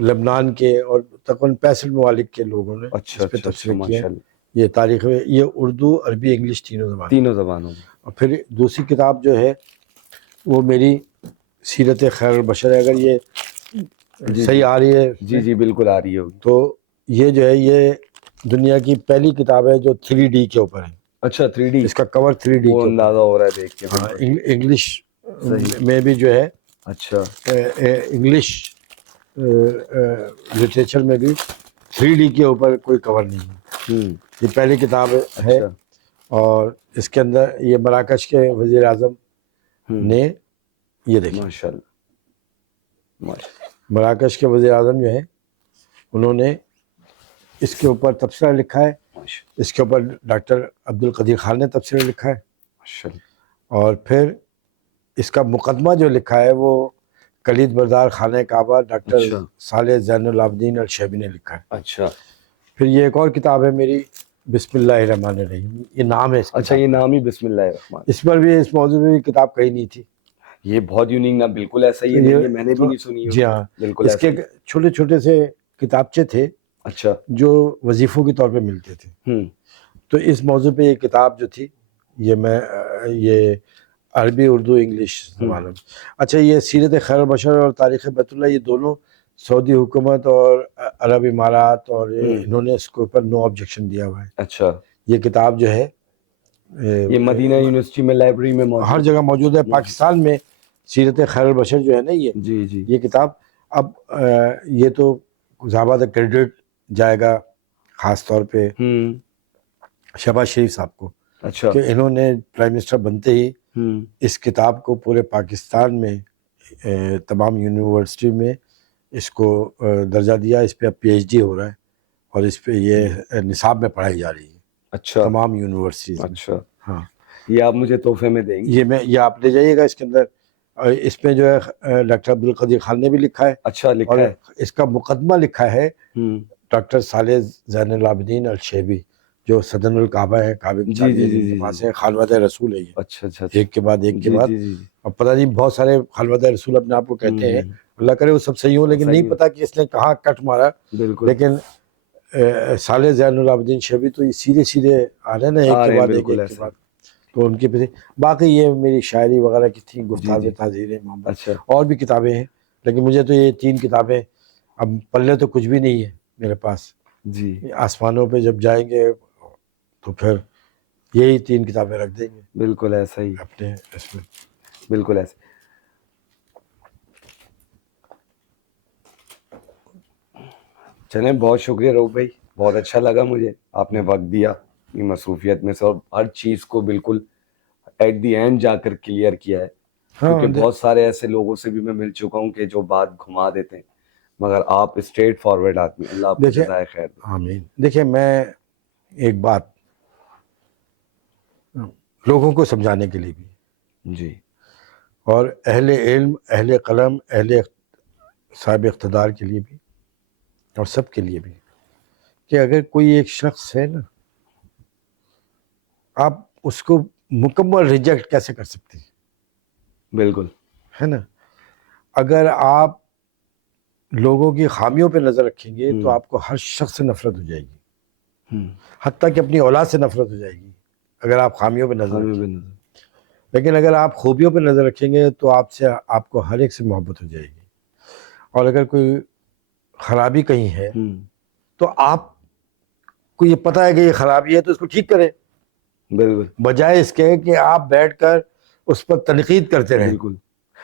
لبنان کے اور تقریباً 65 ممالک کے لوگوں نے اچھا, اس پہ تبصرہ کیا ہے. ماشاءاللہ. یہ تاریخ میں یہ اردو, عربی, انگلش تینوں زبانوں میں. اور پھر دوسری کتاب جو ہے وہ میری سیرت خیر البشر ہے. اگر یہ صحیح آ رہی ہے؟ جی بالکل آ رہی ہوگی. تو یہ جو ہے یہ دنیا کی پہلی کتاب ہے جو 3D کے اوپر ہے. اچھا, 3D, اس کا کور 3D وہ اندازہ ہو رہا ہے دیکھ کے. ہاں, انگلش میں بھی جو ہے, اچھا, انگلش لٹریچر میں بھی 3D کے اوپر کوئی کور نہیں ہے. یہ پہلی کتاب ہے. اور اس کے اندر یہ مراکش کے وزیر اعظم نے, یہ دیکھیں ماشاءاللہ, مراکش کے وزیر اعظم جو ہے انہوں نے اس کے اوپر تبصرہ لکھا ہے. اس کے اوپر ڈاکٹر عبد القدیر خان نے تبصرہ لکھا ہے. اور پھر اس کا مقدمہ جو لکھا ہے وہ کلید بردار خانہ کعبہ ڈاکٹر صالح زین العابدین الشیبی نے لکھا ہے. اچھا, پھر یہ ایک اور کتاب ہے میری, بسم اللہ الرحمن الرحیم, یہ نام ہے. اچھا, یہ نام ہی بسم اللہ الرحمن. اس پر بھی, اس موضوع میں بھی کتاب کہیں نہیں تھی. یہ بہت یونیک نا, بالکل ایسا ہی ہے, میں نے بھی نہیں سنی. جی ہاں, بالکل. اس کے چھوٹے چھوٹے سے کتابچے تھے, اچھا, جو وظیفوں کے طور پہ ملتے تھے. تو اس موضوع پہ یہ کتاب جو تھی یہ عربی, اردو, انگلش زبانوں میں. اچھا, یہ سیرت خیر البشر اور تاریخ بیت اللہ یہ دونوں سعودی حکومت اور عرب امارات اور انہوں نے اس کے اوپر نو آبجیکشن دیا ہوا ہے. اچھا, یہ کتاب جو ہے یہ مدینہ یونیورسٹی میں لائبریری میں موجود, ہر جگہ موجود ہے. پاکستان میں سیرت خیر البشر جو ہے نا یہ, جی یہ کتاب, اب یہ تو زیادہ کریڈٹ جائے گا خاص طور پہ شہباز شریف صاحب کو. اچھا, کہ انہوں نے پرائم منسٹر بنتے ہی اس کتاب کو پورے پاکستان میں تمام یونیورسٹی میں اس کو درجہ دیا. اس پہ اب PhD ہو رہا ہے اور اس پہ یہ نصاب میں پڑھائی جا رہی ہے. اچھا, تمام یونیورسٹیز. اچھا, ہاں, یہ آپ مجھے تحفے میں دیں گے؟ یہ آپ لے جائیے گا. اس کے اندر اس میں جو ہے ڈاکٹر عبدالقدیر خان نے بھی لکھا ہے. اچھا لکھا اور ہے. اس کا مقدمہ لکھا ہے ڈاکٹر صالح زین العابدین الشیبی جو صدن الکعبہ ہے, کعبے کی چابی کے پاس ہے, خانوادہ رسول ہے یہ. اچھا اچھا ایک کے بعد ایک کے بعد. اور پتہ نہیں بہت سارے خانوادہ رسول اپنے آپ کو کہتے ہیں, اللہ کرے وہ سب صحیح ہوں, لیکن نہیں پتا کہ اس نے کہاں کٹ مارا. لیکن صالح زین العابدین شیبی تو یہ سیدھے سیدھے آ رہے ہیں نا, ایک کے بعد ایک کے بعد. تو ان کے پیچھے باقی یہ میری شاعری وغیرہ کی تھی, گفتار تحذیر محمد, اور بھی کتابیں ہیں, لیکن مجھے تو یہ 3 کتابیں, اب پلے تو کچھ بھی نہیں ہے میرے پاس جی. آسمانوں پہ جب جائیں گے تو پھر یہی 3 کتابیں رکھ دیں گے. بالکل ایسا ہی اپنے اس میں, بالکل ایسا. چلیں, بہت شکریہ رؤف بھائی, بہت اچھا لگا مجھے, آپ نے وقت دیا یہ مصروفیت میں سے, اور ہر چیز کو بالکل ایٹ دی اینڈ جا کر کلیئر کیا ہے. کیونکہ بہت سارے ایسے لوگوں سے بھی میں مل چکا ہوں کہ جو بات گھما دیتے ہیں, مگر آپ اسٹریٹ فارورڈ آدمی, اللہ آپ کو جزائے خیر. آمین. دیکھیں میں ایک بات لوگوں کو سمجھانے کے لیے بھی جی, اور اہل علم, اہل قلم, اہل صاحب اقتدار کے لیے بھی, اور سب کے لیے بھی, کہ اگر کوئی ایک شخص ہے نا, آپ اس کو مکمل ریجیکٹ کیسے کر سکتے ہیں؟ بالکل ہے نا. اگر آپ لوگوں کی خامیوں پہ نظر رکھیں گے تو آپ کو ہر شخص سے نفرت ہو جائے گی, حتیٰ کہ اپنی اولاد سے نفرت ہو جائے گی اگر آپ خامیوں پہ نظر رکھیں گے. لیکن اگر آپ خوبیوں پہ نظر رکھیں گے تو آپ کو ہر ایک سے محبت ہو جائے گی. اور اگر کوئی خرابی کہیں ہے تو آپ کو یہ پتہ ہے کہ یہ خرابی ہے تو اس کو ٹھیک کریں, بالکل, بجائے اس کے کہ آپ بیٹھ کر اس پر تنقید کرتے رہیں. بالکل.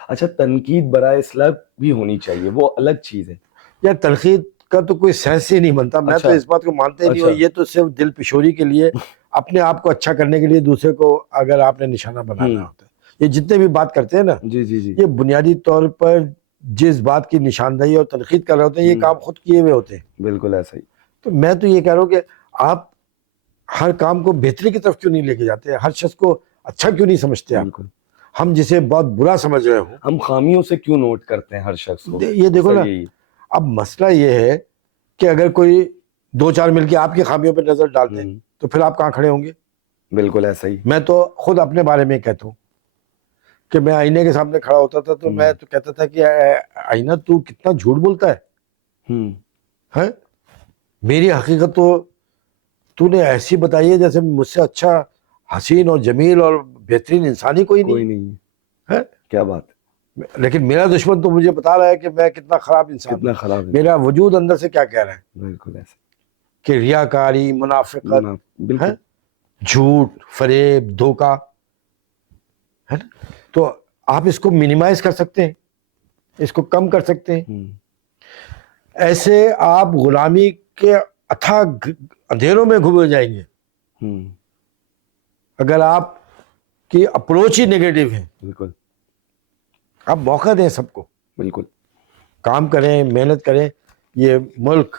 اچھا, تنقید برائے اصلاح بھی ہونی چاہیے, وہ الگ چیز ہے. یا تنقید کا تو کوئی سینس ہی نہیں بنتا, میں تو اس بات کو مانتے ہی نہیں ہوں. یہ تو صرف دل پشوری کے لیے, اپنے آپ کو اچھا کرنے کے لیے دوسرے کو اگر آپ نے نشانہ بنانا ہوتا ہے. یہ جتنے بھی بات کرتے ہیں نا, یہ بنیادی طور پر جس بات کی نشاندہی اور تنقید کر رہے ہوتے ہیں, یہ کام خود کیے ہوئے ہوتے ہیں. بالکل ایسا ہی. تو میں تو یہ کہہ رہا ہوں کہ آپ ہر کام کو بہتری کی طرف کیوں نہیں لے کے جاتے, ہر شخص کو اچھا کیوں نہیں سمجھتے آپ؟ ہم جسے بہت برا سمجھ رہے ہوں, ہم خامیوں سے کیوں نوٹ کرتے ہیں ہر شخص کو؟ یہ دیکھو نا, اب مسئلہ یہ ہے کہ اگر کوئی 2-4 مل کے آپ کی خامیوں پہ نظر ڈالتے ہیں تو پھر آپ کہاں کھڑے ہوں گے؟ بالکل ایسا ہی. میں تو خود اپنے بارے میں کہتا ہوں کہ میں آئینے کے سامنے کھڑا ہوتا تھا تو میں تو کہتا تھا کہ آئینہ تو کتنا جھوٹ بولتا ہے, میری حقیقت تو نے ایسی بتائی ہے جیسے مجھ سے اچھا حسین اور جمیل اور بہترین انسان ہی کوئی نہیں ہے. کیا بات ہے. لیکن میرا دشمن تو مجھے بتا رہا ہے کہ میں کتنا خراب انسان, کتنا خراب ہے. میرا وجود اندر سے کیا کہہ رہا ہے. بالکل ایسا کہ ریاکاری, منافقت, جھوٹ, فریب, دھوکہ ہے نا. تو آپ اس کو منیمائز کر سکتے ہیں, اس کو کم کر سکتے ہیں. ایسے آپ غلامی کے اتھاہ اندھیروں میں گھوم جائیں گے اگر آپ کی اپروچ ہی نیگیٹو ہے. بالکل, آپ موقع دیں سب کو, بالکل کام کریں, محنت کریں. یہ ملک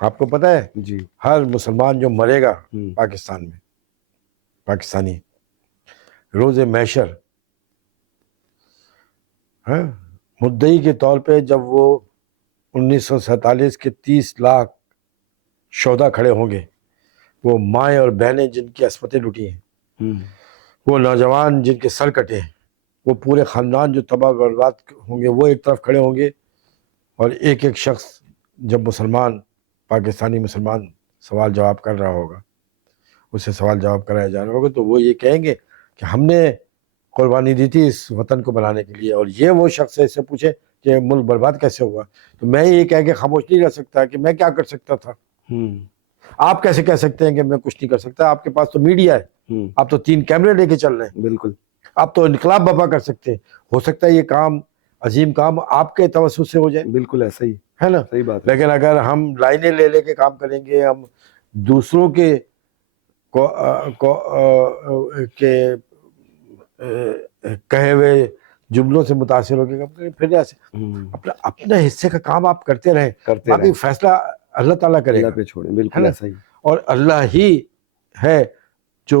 آپ کو پتہ ہے جی, ہر مسلمان جو مرے گا پاکستان میں, پاکستانی, روز محشر مدعی کے طور پہ جب وہ 1947 کے 30 لاکھ شہدا کھڑے ہوں گے, وہ مائیں اور بہنیں جن کی عصمتیں لٹی ہیں, وہ نوجوان جن کے سر کٹے ہیں, وہ پورے خاندان جو تباہ برباد ہوں گے, وہ ایک طرف کھڑے ہوں گے, اور ایک ایک شخص جب مسلمان, پاکستانی مسلمان سوال جواب کر رہا ہوگا, اسے سوال جواب کرایا جا رہا ہوگا, تو وہ یہ کہیں گے کہ ہم نے قربانی دی تھی اس وطن کو بنانے کے لیے, اور یہ وہ شخص ہے, اس سے پوچھے کہ ملک برباد کیسے ہوا. تو میں یہ کہہ کے خاموش نہیں رہ سکتا کہ میں کیا کر سکتا تھا. آپ کیسے کہہ سکتے ہیں کہ میں کچھ نہیں کر سکتا؟ آپ کے پاس تو میڈیا ہے, آپ تو 3 کیمرے لے کے چل رہے ہیں. بالکل, آپ تو انقلاب برپا کر سکتے ہیں. ہو سکتا ہے یہ کام, عظیم کام آپ کے توسط سے ہو جائے. بالکل ایسا ہی ہے نا, صحیح بات. لیکن اگر ہم لائنیں لے کے کام کریں گے, ہم دوسروں کے کہے ہوئے جملوں سے متاثر ہو کے پھر ایسے اپنا حصے کا کام آپ کرتے رہیں, باقی فیصلہ اللہ تعالیٰ کرے گا. پہ چھوڑیں. بالکل ایسا ہی. اور اللہ ہی ہے جو